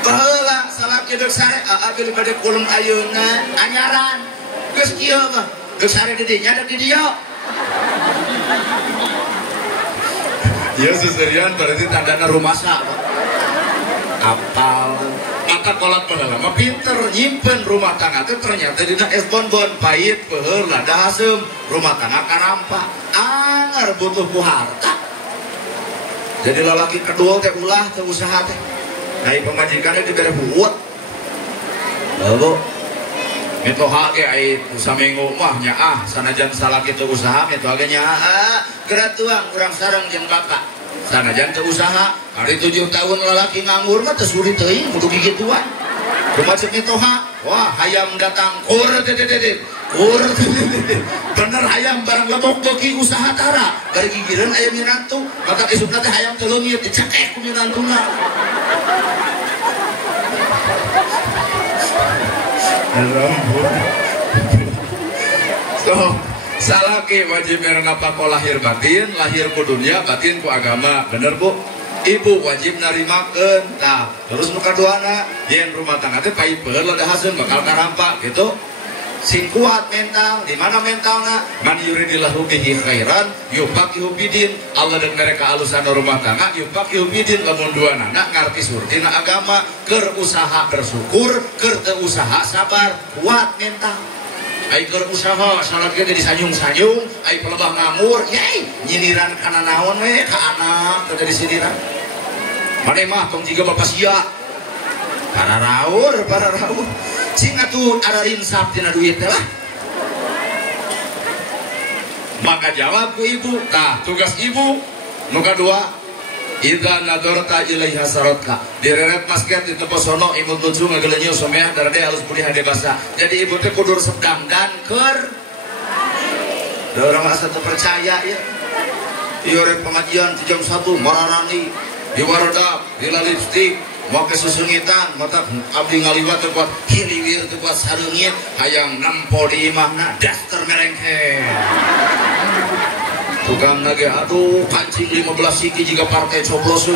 baheula salaki deuk sare abis bade kulung ayeuna anyaran geus kieu mah deuk sare di dinya deuk di dieu ya seserian berarti tandana rumasa apal maka kolot pada lama pinter nyimpen rumah tangga itu ternyata dina es bonbon pahit peher lada asem rumah tangga karampak anger butuh ku harta jadi lalaki kedua teh ulah teh usaha teh nah pemajikannya diberi buat lalu itu hake ai saminggu mah nya sanajan salaki teu usaha itu agenya gerak tuang urang sareng jeung bapak sanajan teu usaha hari 7 tahun lalaki nganggur mah teu suri teuing kudu gigituan kumaha ceuk mitoha wah hayam datang kur kur bener hayam barang lebok beuki usaha tara bari gigireun aya minantu maka isukna teh hayam teu leungit dicekek ku minantuna so salaki wajib ngapako lahir batin lahir ku dunia batin ku agama bener bu ibu wajib narimakeun tah terus nu kaduana yen rumah tangga teh pahit beul lada haseun bakal karampak gitu sing kuat mental di mana mentalna man yuridillahu bihi khairan yufaqihu bidin Allah deuk mereka alusan rumah tangga yufaqihu bidin lamun duana ngarti surtina agama keur usaha bersyukur keur teu usaha sabar kuat mental ai keur usaha salaki teh disanyung-sanyung ai pelebah ngamur yai nyindiran kana naon we ka anak teu jadi sindiran mane mah tong tiga bapak sia para raur sing atuh ararin sabtina duit teh lah maka jawab ku ibu tah tugas ibu nu kadua idza nadarta ilaiha saratka direret masket di tempat sono imut lucu ngageuleuh someah darade halus pulih hade basa jadi ibu teh kudu sedang dan keur da urang asa teu percaya ya ieu rek pengajian jam 1 mararani di waradap di lipstik make susungitan mata abdi ngaliwat teu kuat hiliwir teu kuat sareungit hayang nempo di imahna daster merengke tukang nage aduh kancing 15 siki jika partai coblos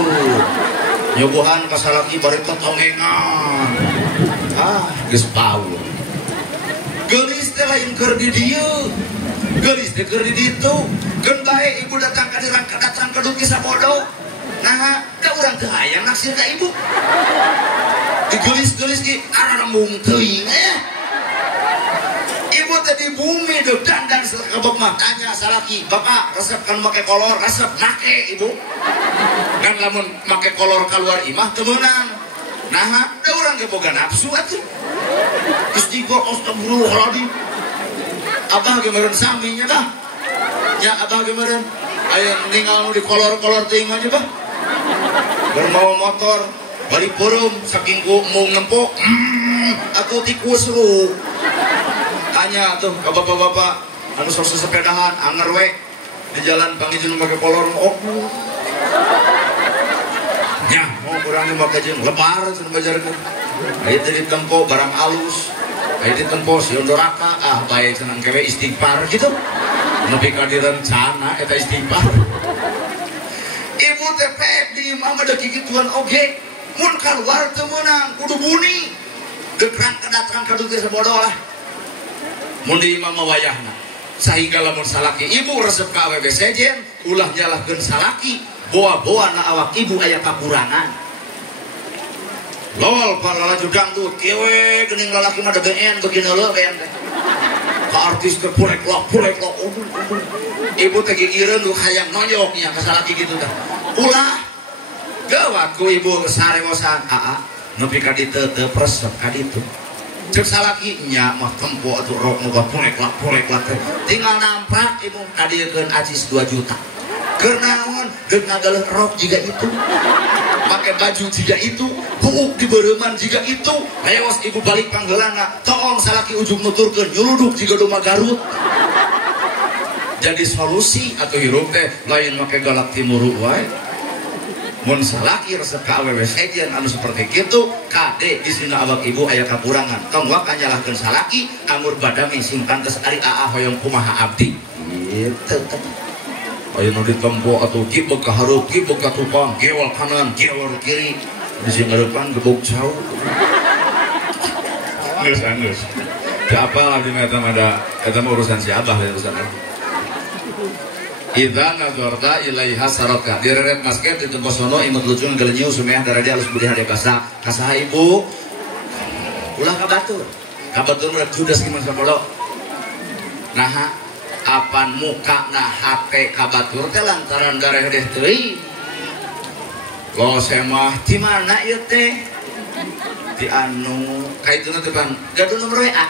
nyobohan kasalaki bari totongengan geus paur geulis teh lain keur di dieu geulis teh keur di ditu geun bae ibu datang ka dirang datang ka duki sabodo nah da urang teu hayang naksir ka ibu digelis-gelis ki ararembung teuing ibu tadi bumi deuk dandan kabok mah tanya salaki bapak resep kan make kolor resep make ibu kan lamun make kolor keluar imah teu meunang nah da urang ge boga nafsu atuh geus digo astagfirullahaladzim abah ge meureun sami nya dah nya abah ge meureun aya ninggal nu di kolor-kolor teuing aja bah bermawa motor balik purum saking ku mau ngempok atau tikus lu tanya tuh ke bapak-bapak anu sok sepedahan anger we di jalan pangijun pakai kolor nya mau kurang pakai jeung lebar cenah bajarkeun aya teh ditempo barang alus aya ditempo si ondoraka bae cenah kewe istighfar gitu nepi ka direncana eta istighfar ibu teh di imah mah deuk gituan oge mun kaluar teu meunang kudu buni deuk datang ka dugi sabodo lah mun di imah mah wayahna sahingga lamun salaki ibu resep ka awewe sejen ulah nyalahkeun salaki boa-boana awak ibu aya kakurangan lol para laju dangdut kewe geuning lalaki mah degen begini leuh bean teh ka artis teh purek-lok ibu teh gigireun nu hayang noyoknya ka salaki kitu teh ulah gawat ku ibu sarewosan nepi ka ditu teu presep ka ditu ceuk salaki nya mah tempo atuh rok nu purek-lak tinggal namprak ibu kadiekeun acis 2 juta keur naon geus ngagaleuh rok jiga itu make baju jiga itu buuk di beureman jiga itu leos ibu balik panggeulana toong salaki ujung nuturkeun nyuluduk jiga domba Garut jadi solusi atau hirup teh lain make galak timuru wae. Mun salaki resep ka awewe sejen anu seperti kitu kade isina abak ibu aya kakurangan tong wa kanyalahkeun salaki anggur badami sing pantes ari aa hoyong kumaha abdi kitu. Aya nu ditempo atuh ki beuka hareup ki beuka tupang gewal kanan gewal kiri di sing hareupan gebuk cau. Geus. Teu apal abdi mah eta mah urusan si Abah urusan abdi. Idza nazarta ilaiha saraka direret basket di tempat sono imut lucu ngelenyu sumeah daradi halus budi hade basa kasaha ibu ulah kabatur udah judes gimana sapolo nah apan muka nah hate kabatur teh lantaran gareh deh teuing lo semah di mana ieu teh di anu kaituna teh pan gaduh nomor WA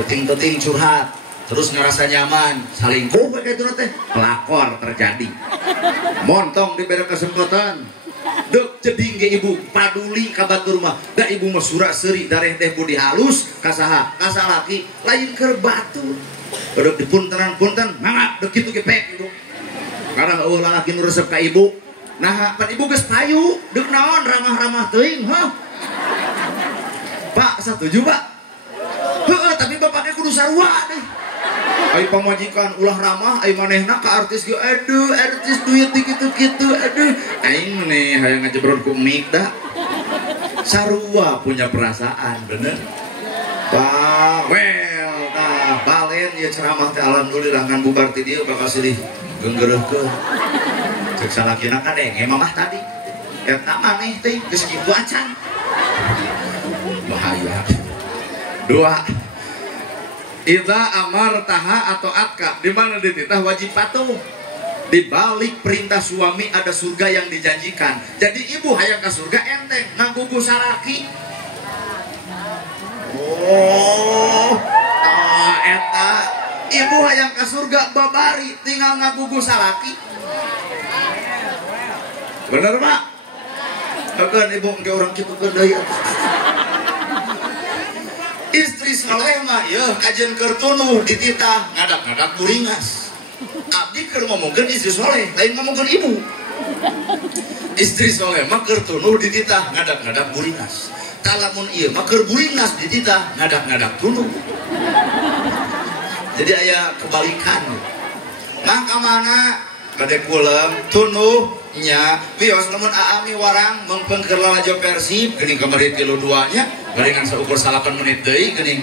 penting curhat terus ngerasa nyaman salingkuh kayak gitu teh pelakor terjadi montong diberi kesempatan dek jadi ge ibu paduli ka batur mah da ibu mah surak seuri dareh teh budi halus kasaha kasalaki lain keur batur dek dipunten mangga dek kitu ge pek ibu karena lalaki nu resep ka ibu nah pan ibu geus payu dek naon ramah-ramah teuing heuh Pak setuju Pak heuh tapi bapaknya kudu sarua deh. Ayo pamajikan ulah ramah, ayo manehna ka artis ge, aduh artis duit gitu-gitu, aduh, aing maneh hayang ngajebrot ku mik dah. Sarua punya perasaan, bener? Wah, well, nah balen ya ceramah teh alhamdulillah kan bubar ti dieu bakal silih geunggeureukkeun. Cek salakina kadenge mamah tadi. Eta maneh teh geus kitu acan. Bahaya. Dua Idza amartaha atau atka di mana dititah wajib patuh. Di balik perintah suami ada surga yang dijanjikan. Jadi ibu hayang ke surga enteng ngagugu salaki. Oh, eta ibu hayang ke surga babari tinggal ngagugu salaki. Bener Pak? Akan ibu ke orang kitu deui. Istri saleh mah ya kajian kertunuh dititah ngadak-ngadak buringas abdi keur ngomongkeun istri saleh lain ngomongkeun ibu istri saleh mah kertunuh dititah ngadak-ngadak buringas talamun ieu mah keur buringas dititah ngadak-ngadak tunuh jadi aya kebalikan mah ka mana bade kulem tunuh nya bios lamun aami warang mengpeung keur lalajo Persib geuning kamari 3-2 nya barengan saukur 8 menit deui geuning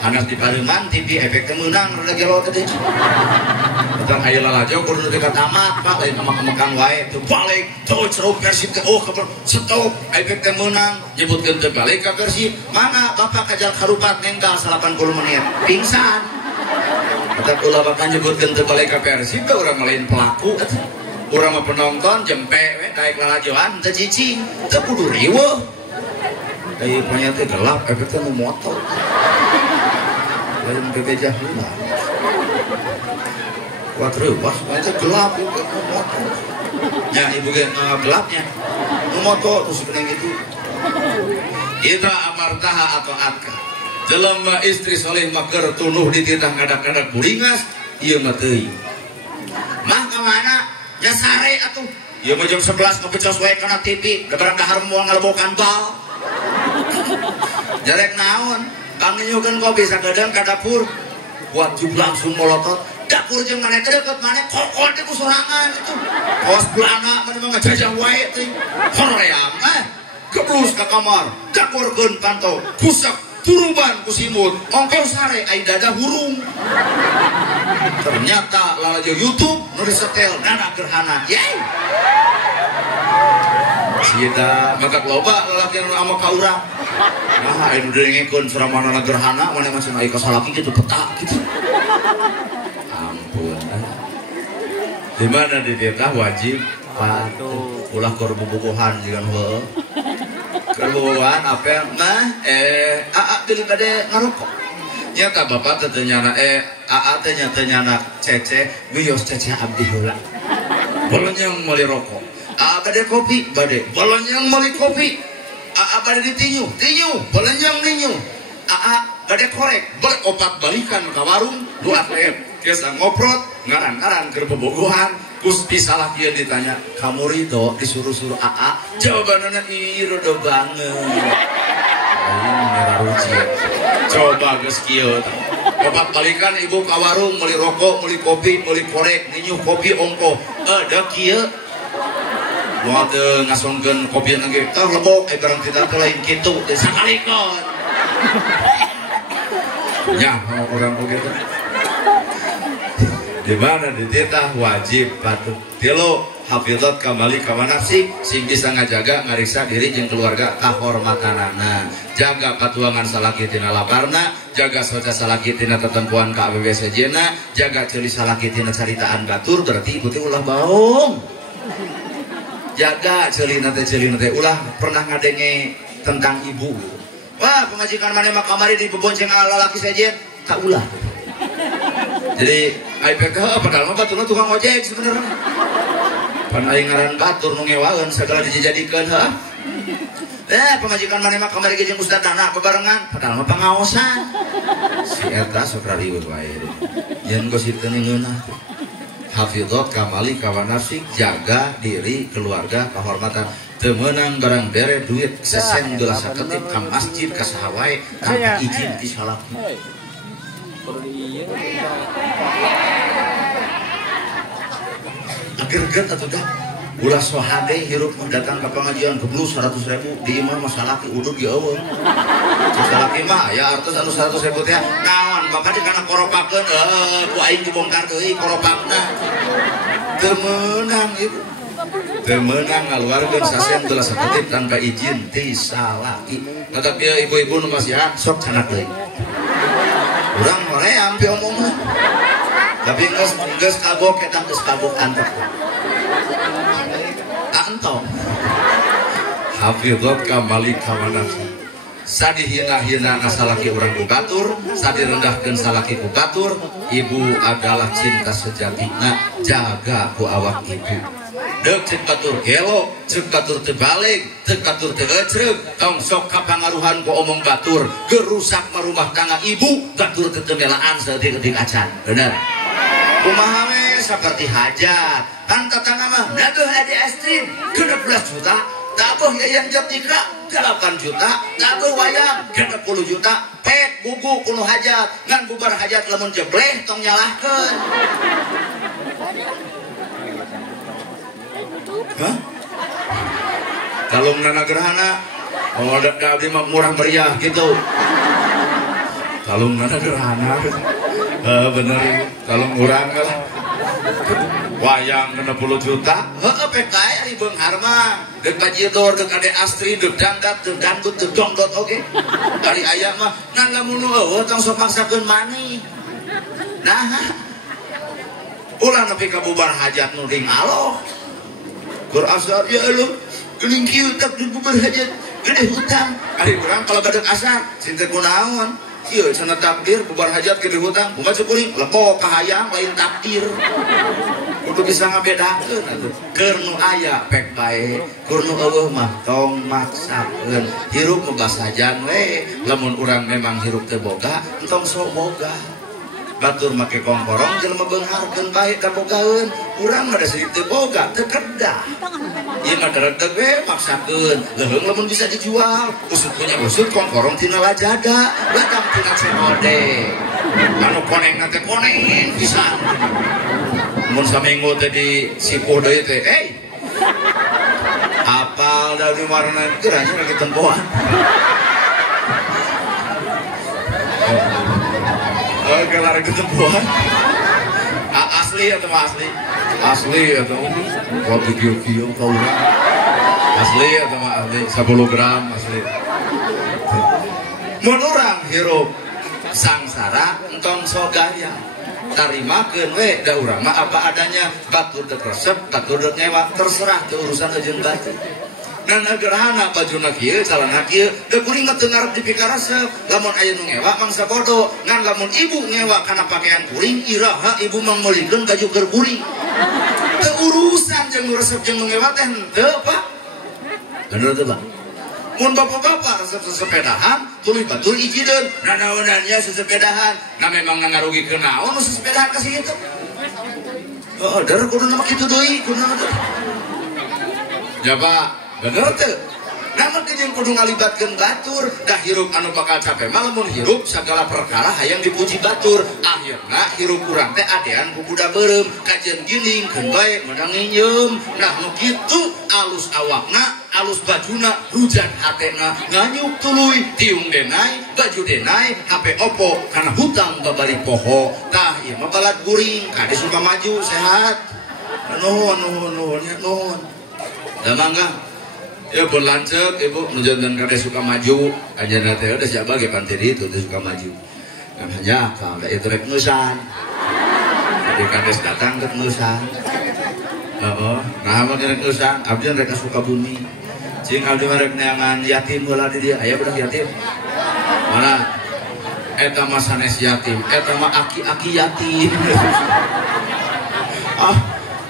handap di Pareuman TV efek teh meunang rada gelo teh eta aya lalajo kudu dekat tamat Pak lain amak-amakan wae teu balik teu ceruk Persib teh oh stop efek teh meunang nyebutkeun teu balik ka Persib mana bapak kajal karupat nenggal 80 menit pingsan eta ulah bapak nyebutkeun teu balik ka Persib teh urang lain pelaku eta urang mah penonton jempe we daek lalajoan teu cicing teu kudu riweuh ai panya teh gelap efek teh nu motor lain bebejah heula kuat reuwas panya teh gelap efek nu motor nya ibu ge gelapnya nu motor terus kena gitu idza amartaha atau atka jelema istri saleh mah keur tunuh dititah ngadak-ngadak buringas ieu mah teuing mah ka mana nya sare atuh ieu mah jam 11 ngepecos wae kana TV dabarang dahar moal ngalebokan bal jarek naon panginyukeun kopi sagadang ka dapur wajib langsung molotot dapur jeung maneh teh deukeut maneh kokot teh ku sorangan itu kos belana maneh mah ngajajah wae teh hoream keblus ka kamar dakurkeun pantau kusak turuban ku simut ongkos sare ai dada hurung ternyata lalajo YouTube nu disetel nana gerhana yey sieuna magak loba lalaki anu ama ka urang nah anu dengekeun suramanana gerhana maneh macam aya kasalaki kitu peta kitu ampun di mana dititah wajib patuh ulah keur bubuhan jeung heueuh keluhan apa mah aa daripada ngarokok nyata bapak teh nyana aa teh nyana cece wios cece abdi heula bolonyang meuli rokok aa bade kopi bade bolonyang meuli kopi aa bade ditinyu bolonyang ninyu aa gede korek balik opat balikan ke warung dua atlet biasa ngoprot ngaran-ngaran ke pebogohan Gusti salah dia ditanya kamu Ridho disuruh-suruh AA jawabannya irodo banget coba geus kieu opat balikan ibu ka warung meuli rokok meuli kopi meuli korek ninyuh kopi ongko ada kieu moal teu ngasongkeun kopi lagi tah lebok barang kita teh lain kitu teh sakalikon nya orang begitu di mana di titah wajib patuh tilu hafizat kamali kawan nafsi sing bisa ngajaga ngariksa diri jeung keluarga kahormatanana jaga patuangan salaki tina laparna jaga soca salaki tina tetempuan ka awewe sejena jaga ceuli salaki tina caritaan batur berarti ibu teh ulah baung jaga ceuli nate ulah pernah ngadenge tentang ibu wah pemajikan mana mah kamari di bebonceng lalaki sejen tak ulah jadi IPK padahal mah baturna tukang ojek sebenarnya pan aing ngaran batur nu ngewaeun segala dijadikeun heuh pemajikan mana mah kamari jeung ustad anak bebarengan padahal mah pangaosan si eta sok rariweuh wae yen gosip teu ningeunah hafizat kamali kawan nafsi jaga diri keluarga kehormatan teu meunang barang bere duit sesen geula saketip ka masjid ka saha wae tanpa izin ti salaki agerget atuh dah ulah sohade hirup datang ke pengajian geblu 100.000 di imah masalaki uduk di eueuh masalaki mah ya artos anu 100.000 teh naon bapak dikana koropakeun ku aing dibongkar deui koropakna teu meunang ibu teu meunang ngaluarkeun sasen telah saketip tanpa izin ti salaki tetep ieu ibu-ibu nu masihan sok canak deui urang hoream pi omongan tapi geus kagok eta geus kagok antep antong hafizat kamali kawan nafsi sadihina-hina salaki urang ku batur sadirendahkeun salaki ku batur ibu adalah cinta sejatinya jaga ku awak ibu deuk cek batur gelo cek batur teu balik cek batur teu ecreug tong sok kapangaruhan ku omong batur gerusak rumah tangga ibu batur teu temelaan saeutik-eutik acan bener kumaha we saperti hajat kan tetangga mah naguh adi Astrid 16 juta tabuh yayan Jatika 8 juta tabuh wayang 60 juta pek buku kuno hajat ngan bubar hajat lamun jebleh tong nyalahkeun hah kalung nana gerhana oh da abdi mah murah meriah gitu kalung nana gerhana bener kalung urang lah wayang 60 juta heuh pek kae ari beunghar mah deuk bajidor deuk ade Astri deuk dangkat deuk dangdut deuk dongdot oge ari aya mah ngan lamun eueuh tong sok maksakeun maneh nah ulah nepi ka bubar hajat nu ding aloh Gur asar ya Allah geuning kieu tak bubar hajat gede hutang ari urang kalau badak asar sinten kunaon ieu cenah takdir bubar hajat gede hutang bukan cukuring lepo kahayang lain takdir untuk bisa ngabedakeun atuh keur nu aya pek bae keur nu eueuh mah tong maksakeun hirup membasajan we lamun urang memang hirup teu boga entong sok boga batur make kongkorong jelema beungharkeun bae kabogaeun urang mah da sedih teu boga teu kedah ieu mah keredeg we maksakeun leuheung lamun bisa dijual usut punya usut kongkorong tina lajada ladang tina cemode anu koneng teh koneng pisan mun saminggu teh di sipuh deui teh apal dari warna geranya lagi tempoan gelar ketempuan asli atau asli atau waktu kio kau asli atau asli 10 gram asli mun urang hirup sangsara entong sogaya tarimakeun we da urang mah apa adanya batur teu resep batur teu nyewa terserah teu urusan jeung batur dan gerhana bajuna kieu calana kieu teu kuring mah teu ngarep dipikaresep lamun aya nu ngewa mangsa bodoh ngan lamun ibu ngewa kana pakaian kuring iraha ibu mangmeulikeun baju keur kuring teu urusan jeung nu resep jeung nu ngewa teh henteu Pak bener teu Pak mun bapak-bapak resep sesepedahan tuluy batur ijideun nanaonannya sesepedahan nah memang ngarugikeun naon sesepedahan kasih itu der kudu nama kitu deui kudu nama jaba bener teu namun kejeng kudu ngalibatkeun batur dah hirup anu bakal capek malamun hirup segala perkara hayang dipuji batur akhirna hirup urang teh adean ku budak beureum kajen giling keun bae menang nginyeum nah nu kitu alus awakna alus bajuna rujan hatena nganyuk tuluy tiung denai baju denai HP Oppo karena hutang babari poho tah ieu mah balad guring kade suka maju sehat nuhun da mangga ya pun lancet ibu menjantan kade suka maju aja nate udah siapa ge pantiri itu suka maju hanya kalau itu rek nusan jadi kades datang ke nusan nah mah rek nusan abdi rek suka bumi cing abdi rek neangan yatim heula di dia aya budak yatim mana eta mah sanes yatim eta mah aki-aki yatim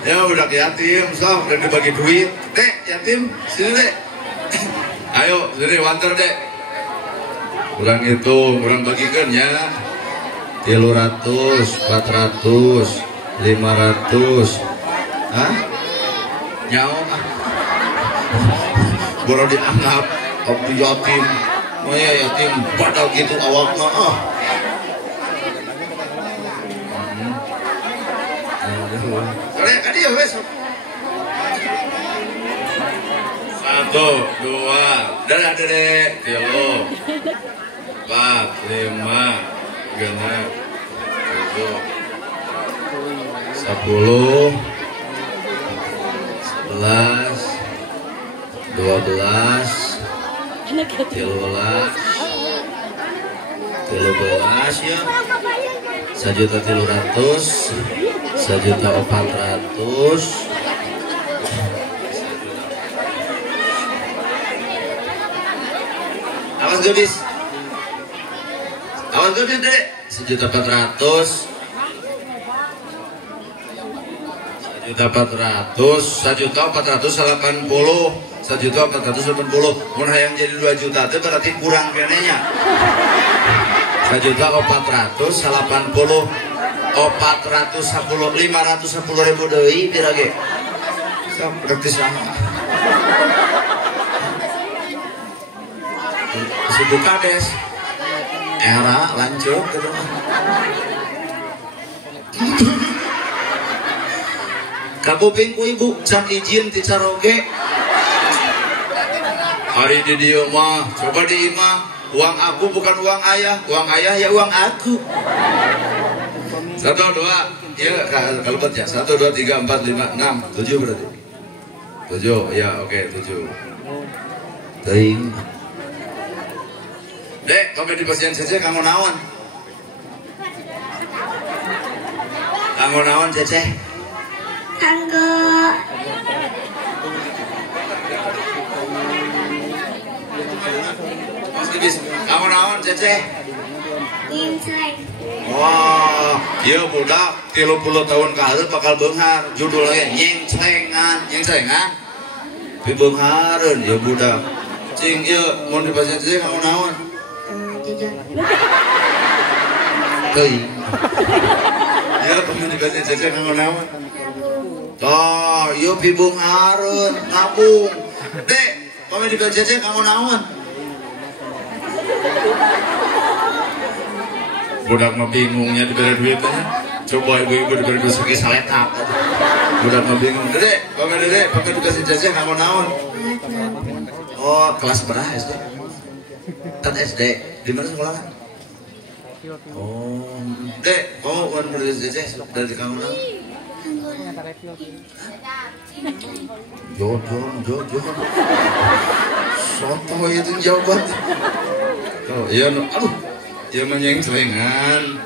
ya budak yatim sok udah dibagi duit dek yatim sini dek ayo sini wanter dek kurang itu kurang bagikan ya 300 400 500 hah nyawa baru dianggap abdi yatim oh ya yatim padahal gitu awakna kan dia wes 1 2 dan ada deh 3 4 5 genap 7 10 11 12 13 ya 1.300.000 1.400.000 awas gebis dek 1.400.000 mun hayang jadi 2 juta itu berarti kurang kenenya 1.480.000 510.000 deui pira ge sok berarti sama si kades era lanjut gitu kabuping ku ibu can izin ti caroge hari di dieu mah coba di imah uang aku bukan uang ayah ya uang aku 1 2 ya kalau baca 1 2 3 4 5 6 7 berarti 7 ya oke 7 teuing dek sampai di pasien cece kamu naon cece kanggo kamu naon cece nginceleng wah iya budak 30 tahun kaheup bakal beunghar judulnya nyengcelengan tapi beunghareun ya budak cing ieu mun di pasien cece kamu naon jajan teuing ya mun di pasien cece kamu naon toh ieu pi beunghareun nabung dek pameh di pasien cece kamu naon budak mah bingungnya diberi duitnya coba ibu-ibu diberi duit segi saletak budak mah bingung dede pakai dikasih jajan kamu naon oh kelas berapa SD kan SD di mana sekolah oh dek kamu uang beri jajan dari kamu naon jodoh soto itu jawaban oh iya aduh ya menyeng celengan,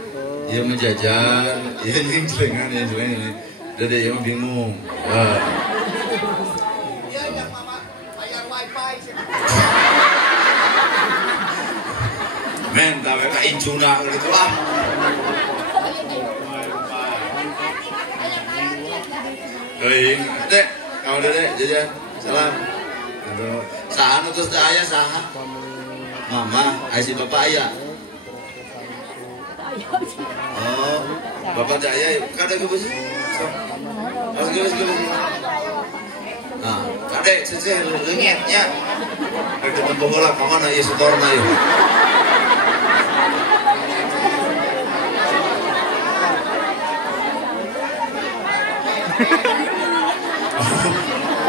ya menjajan, ya nyeng celengan, ya celengan. Dede yang bingung. Men, tapi ka incuna gitu lah. Dek, kamu dede jajan, salam. Saha nu tos teu aya saha? Mama, aya si bapak aya. Oh, bapak teh aya kada geus. Harus geus. Nah, kade cece leungitnya. Kada membola ka mana ieu setorna ieu.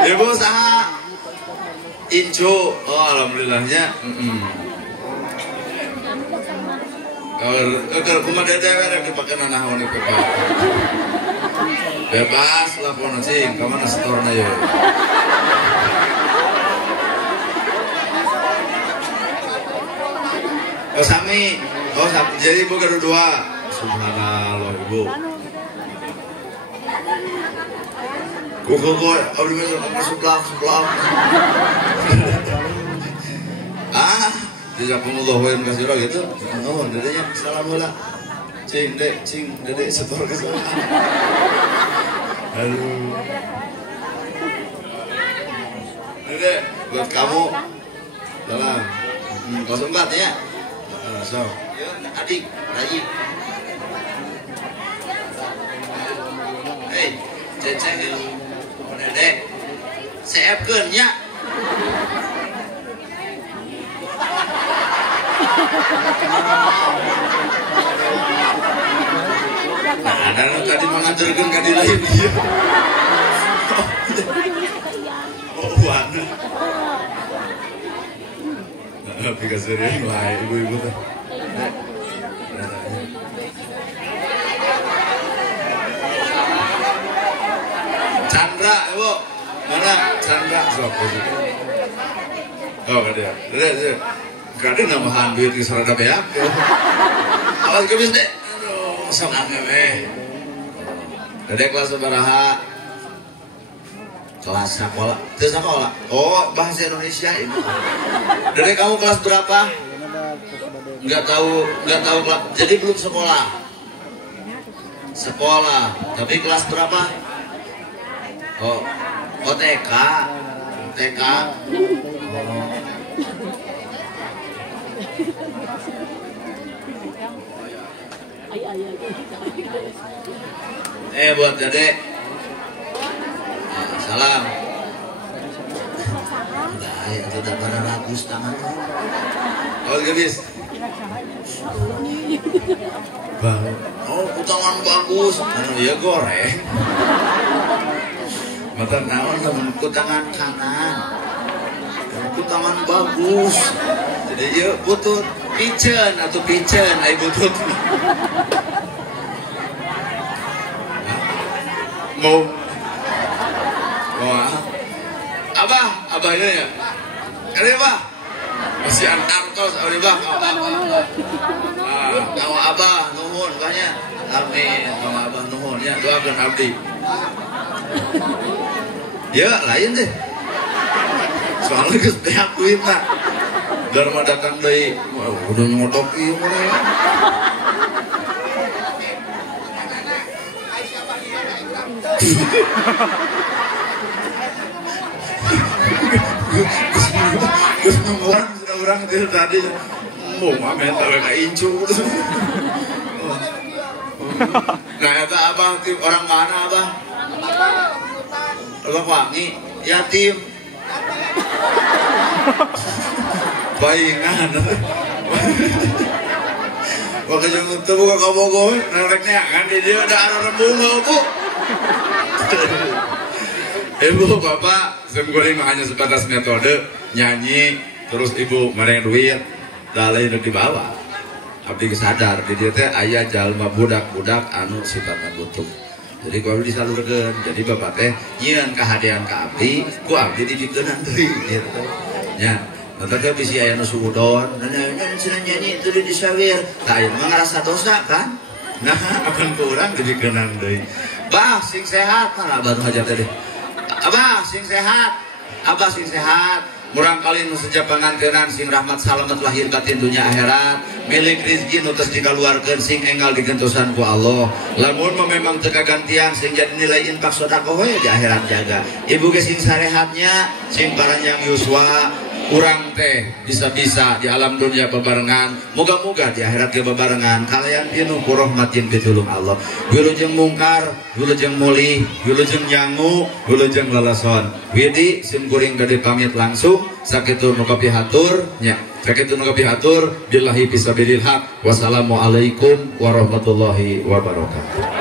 Ibu saha? Inco. Oh, alhamdulillahnya. Kalau kumaha dede dipake nanaon ieu Pak. Bebas lah pun cing, ka mana setorna ieu. Oh sami. Oh jadi ibu kedua. Subhanallah ibu. Kok abdi masuk sebelah. Jazakumullah khairan katsira gitu. Oh, dedenya salam heula. Cing dede setor ke sana. Aduh. Dede, buat kamu. Salam. 04 ya. So. Ya, adik, Rayi. Hei, cece Dede. CF-keun nya. Nah, dan tadi mengajarkan ke dia lain dia. Oh, wana. Tapi kasarian lah ibu-ibu tuh. Chandra, ibu. Mana Chandra? Sok. Oh, kada. Kada namahan duit di sarada beak. Awas geus deh. Aduh, sok angge. Dede kelas sabaraha? Kelas sekolah. Teu sekolah. Oh, bahasa Indonesia ini. Dede kamu kelas berapa? Enggak tahu kelas. Jadi belum sekolah. Sekolah, tapi kelas berapa? Oh, TK. TK. Oh. Buat Dede. Salam. Udah, itu udah pada ragus tangannya. Oh, gelis. Oh, tangan bagus. Iya goreng. Mata naon temanku tangan kanan. Aku tangan bagus. Jadi ya butut piceun atau piceun ai butut. Mau abah ini ya kali bah masih antartos abdi bah kamu abah nuhun banyak amin kamu abah nuhun ya doakan abdi ya lain deh soalnya geus beak duit mah dharma datang deui udah nyotok ieu mah Terus orang itu tadi mau main tahu kayak incu. Nah kata abah orang mana abah? Abah Wangi yatim. Baingan. Waktu jam itu buka kabogoh, nareknya kan dia ada arah rembung bu. Ibu bapak goreng hanya sebatas metode nyanyi terus ibu mereng duit dalai untuk dibawa abdi sadar di dia teh aya jalma budak-budak anu sifatan butuh jadi ku abdi disalurkeun jadi bapak teh nyieun kahadian ka abdi ku abdi didikeunaan deui gitu nya nanti teh bisi aya nu suudon cenah nyanyi itu disawir tah ieu mah ngarasa dosa kan nah akan ku urang didikeunaan deui bah sing sehat kana baru hajat teh Abah sing sehat murang kali nu saja pangantenan sing rahmat salamet lahir batin dunia akhirat, milik rezeki nu tos dikaluarkeun sing enggal digentosan ku Allah. Lamun memang teu kagantian sing jadi nilai infak sedekah we di akhirat jaga. Ibu ge sing sarehatnya sing paranjang yuswa urang teh bisa-bisa di alam dunia bebarengan, moga-moga di akhirat ge bebarengan kalian pinuh ku rahmatin pitulung Allah. Wilujeng mungkar, wilujeng mulih, wilujeng nyangu, wilujeng lalason. Widi sim kuring gade pamit langsung sakitu nu kapihatur nya. Sakitu nu kapihatur billahi fisabilillah. Wassalamualaikum warahmatullahi wabarakatuh.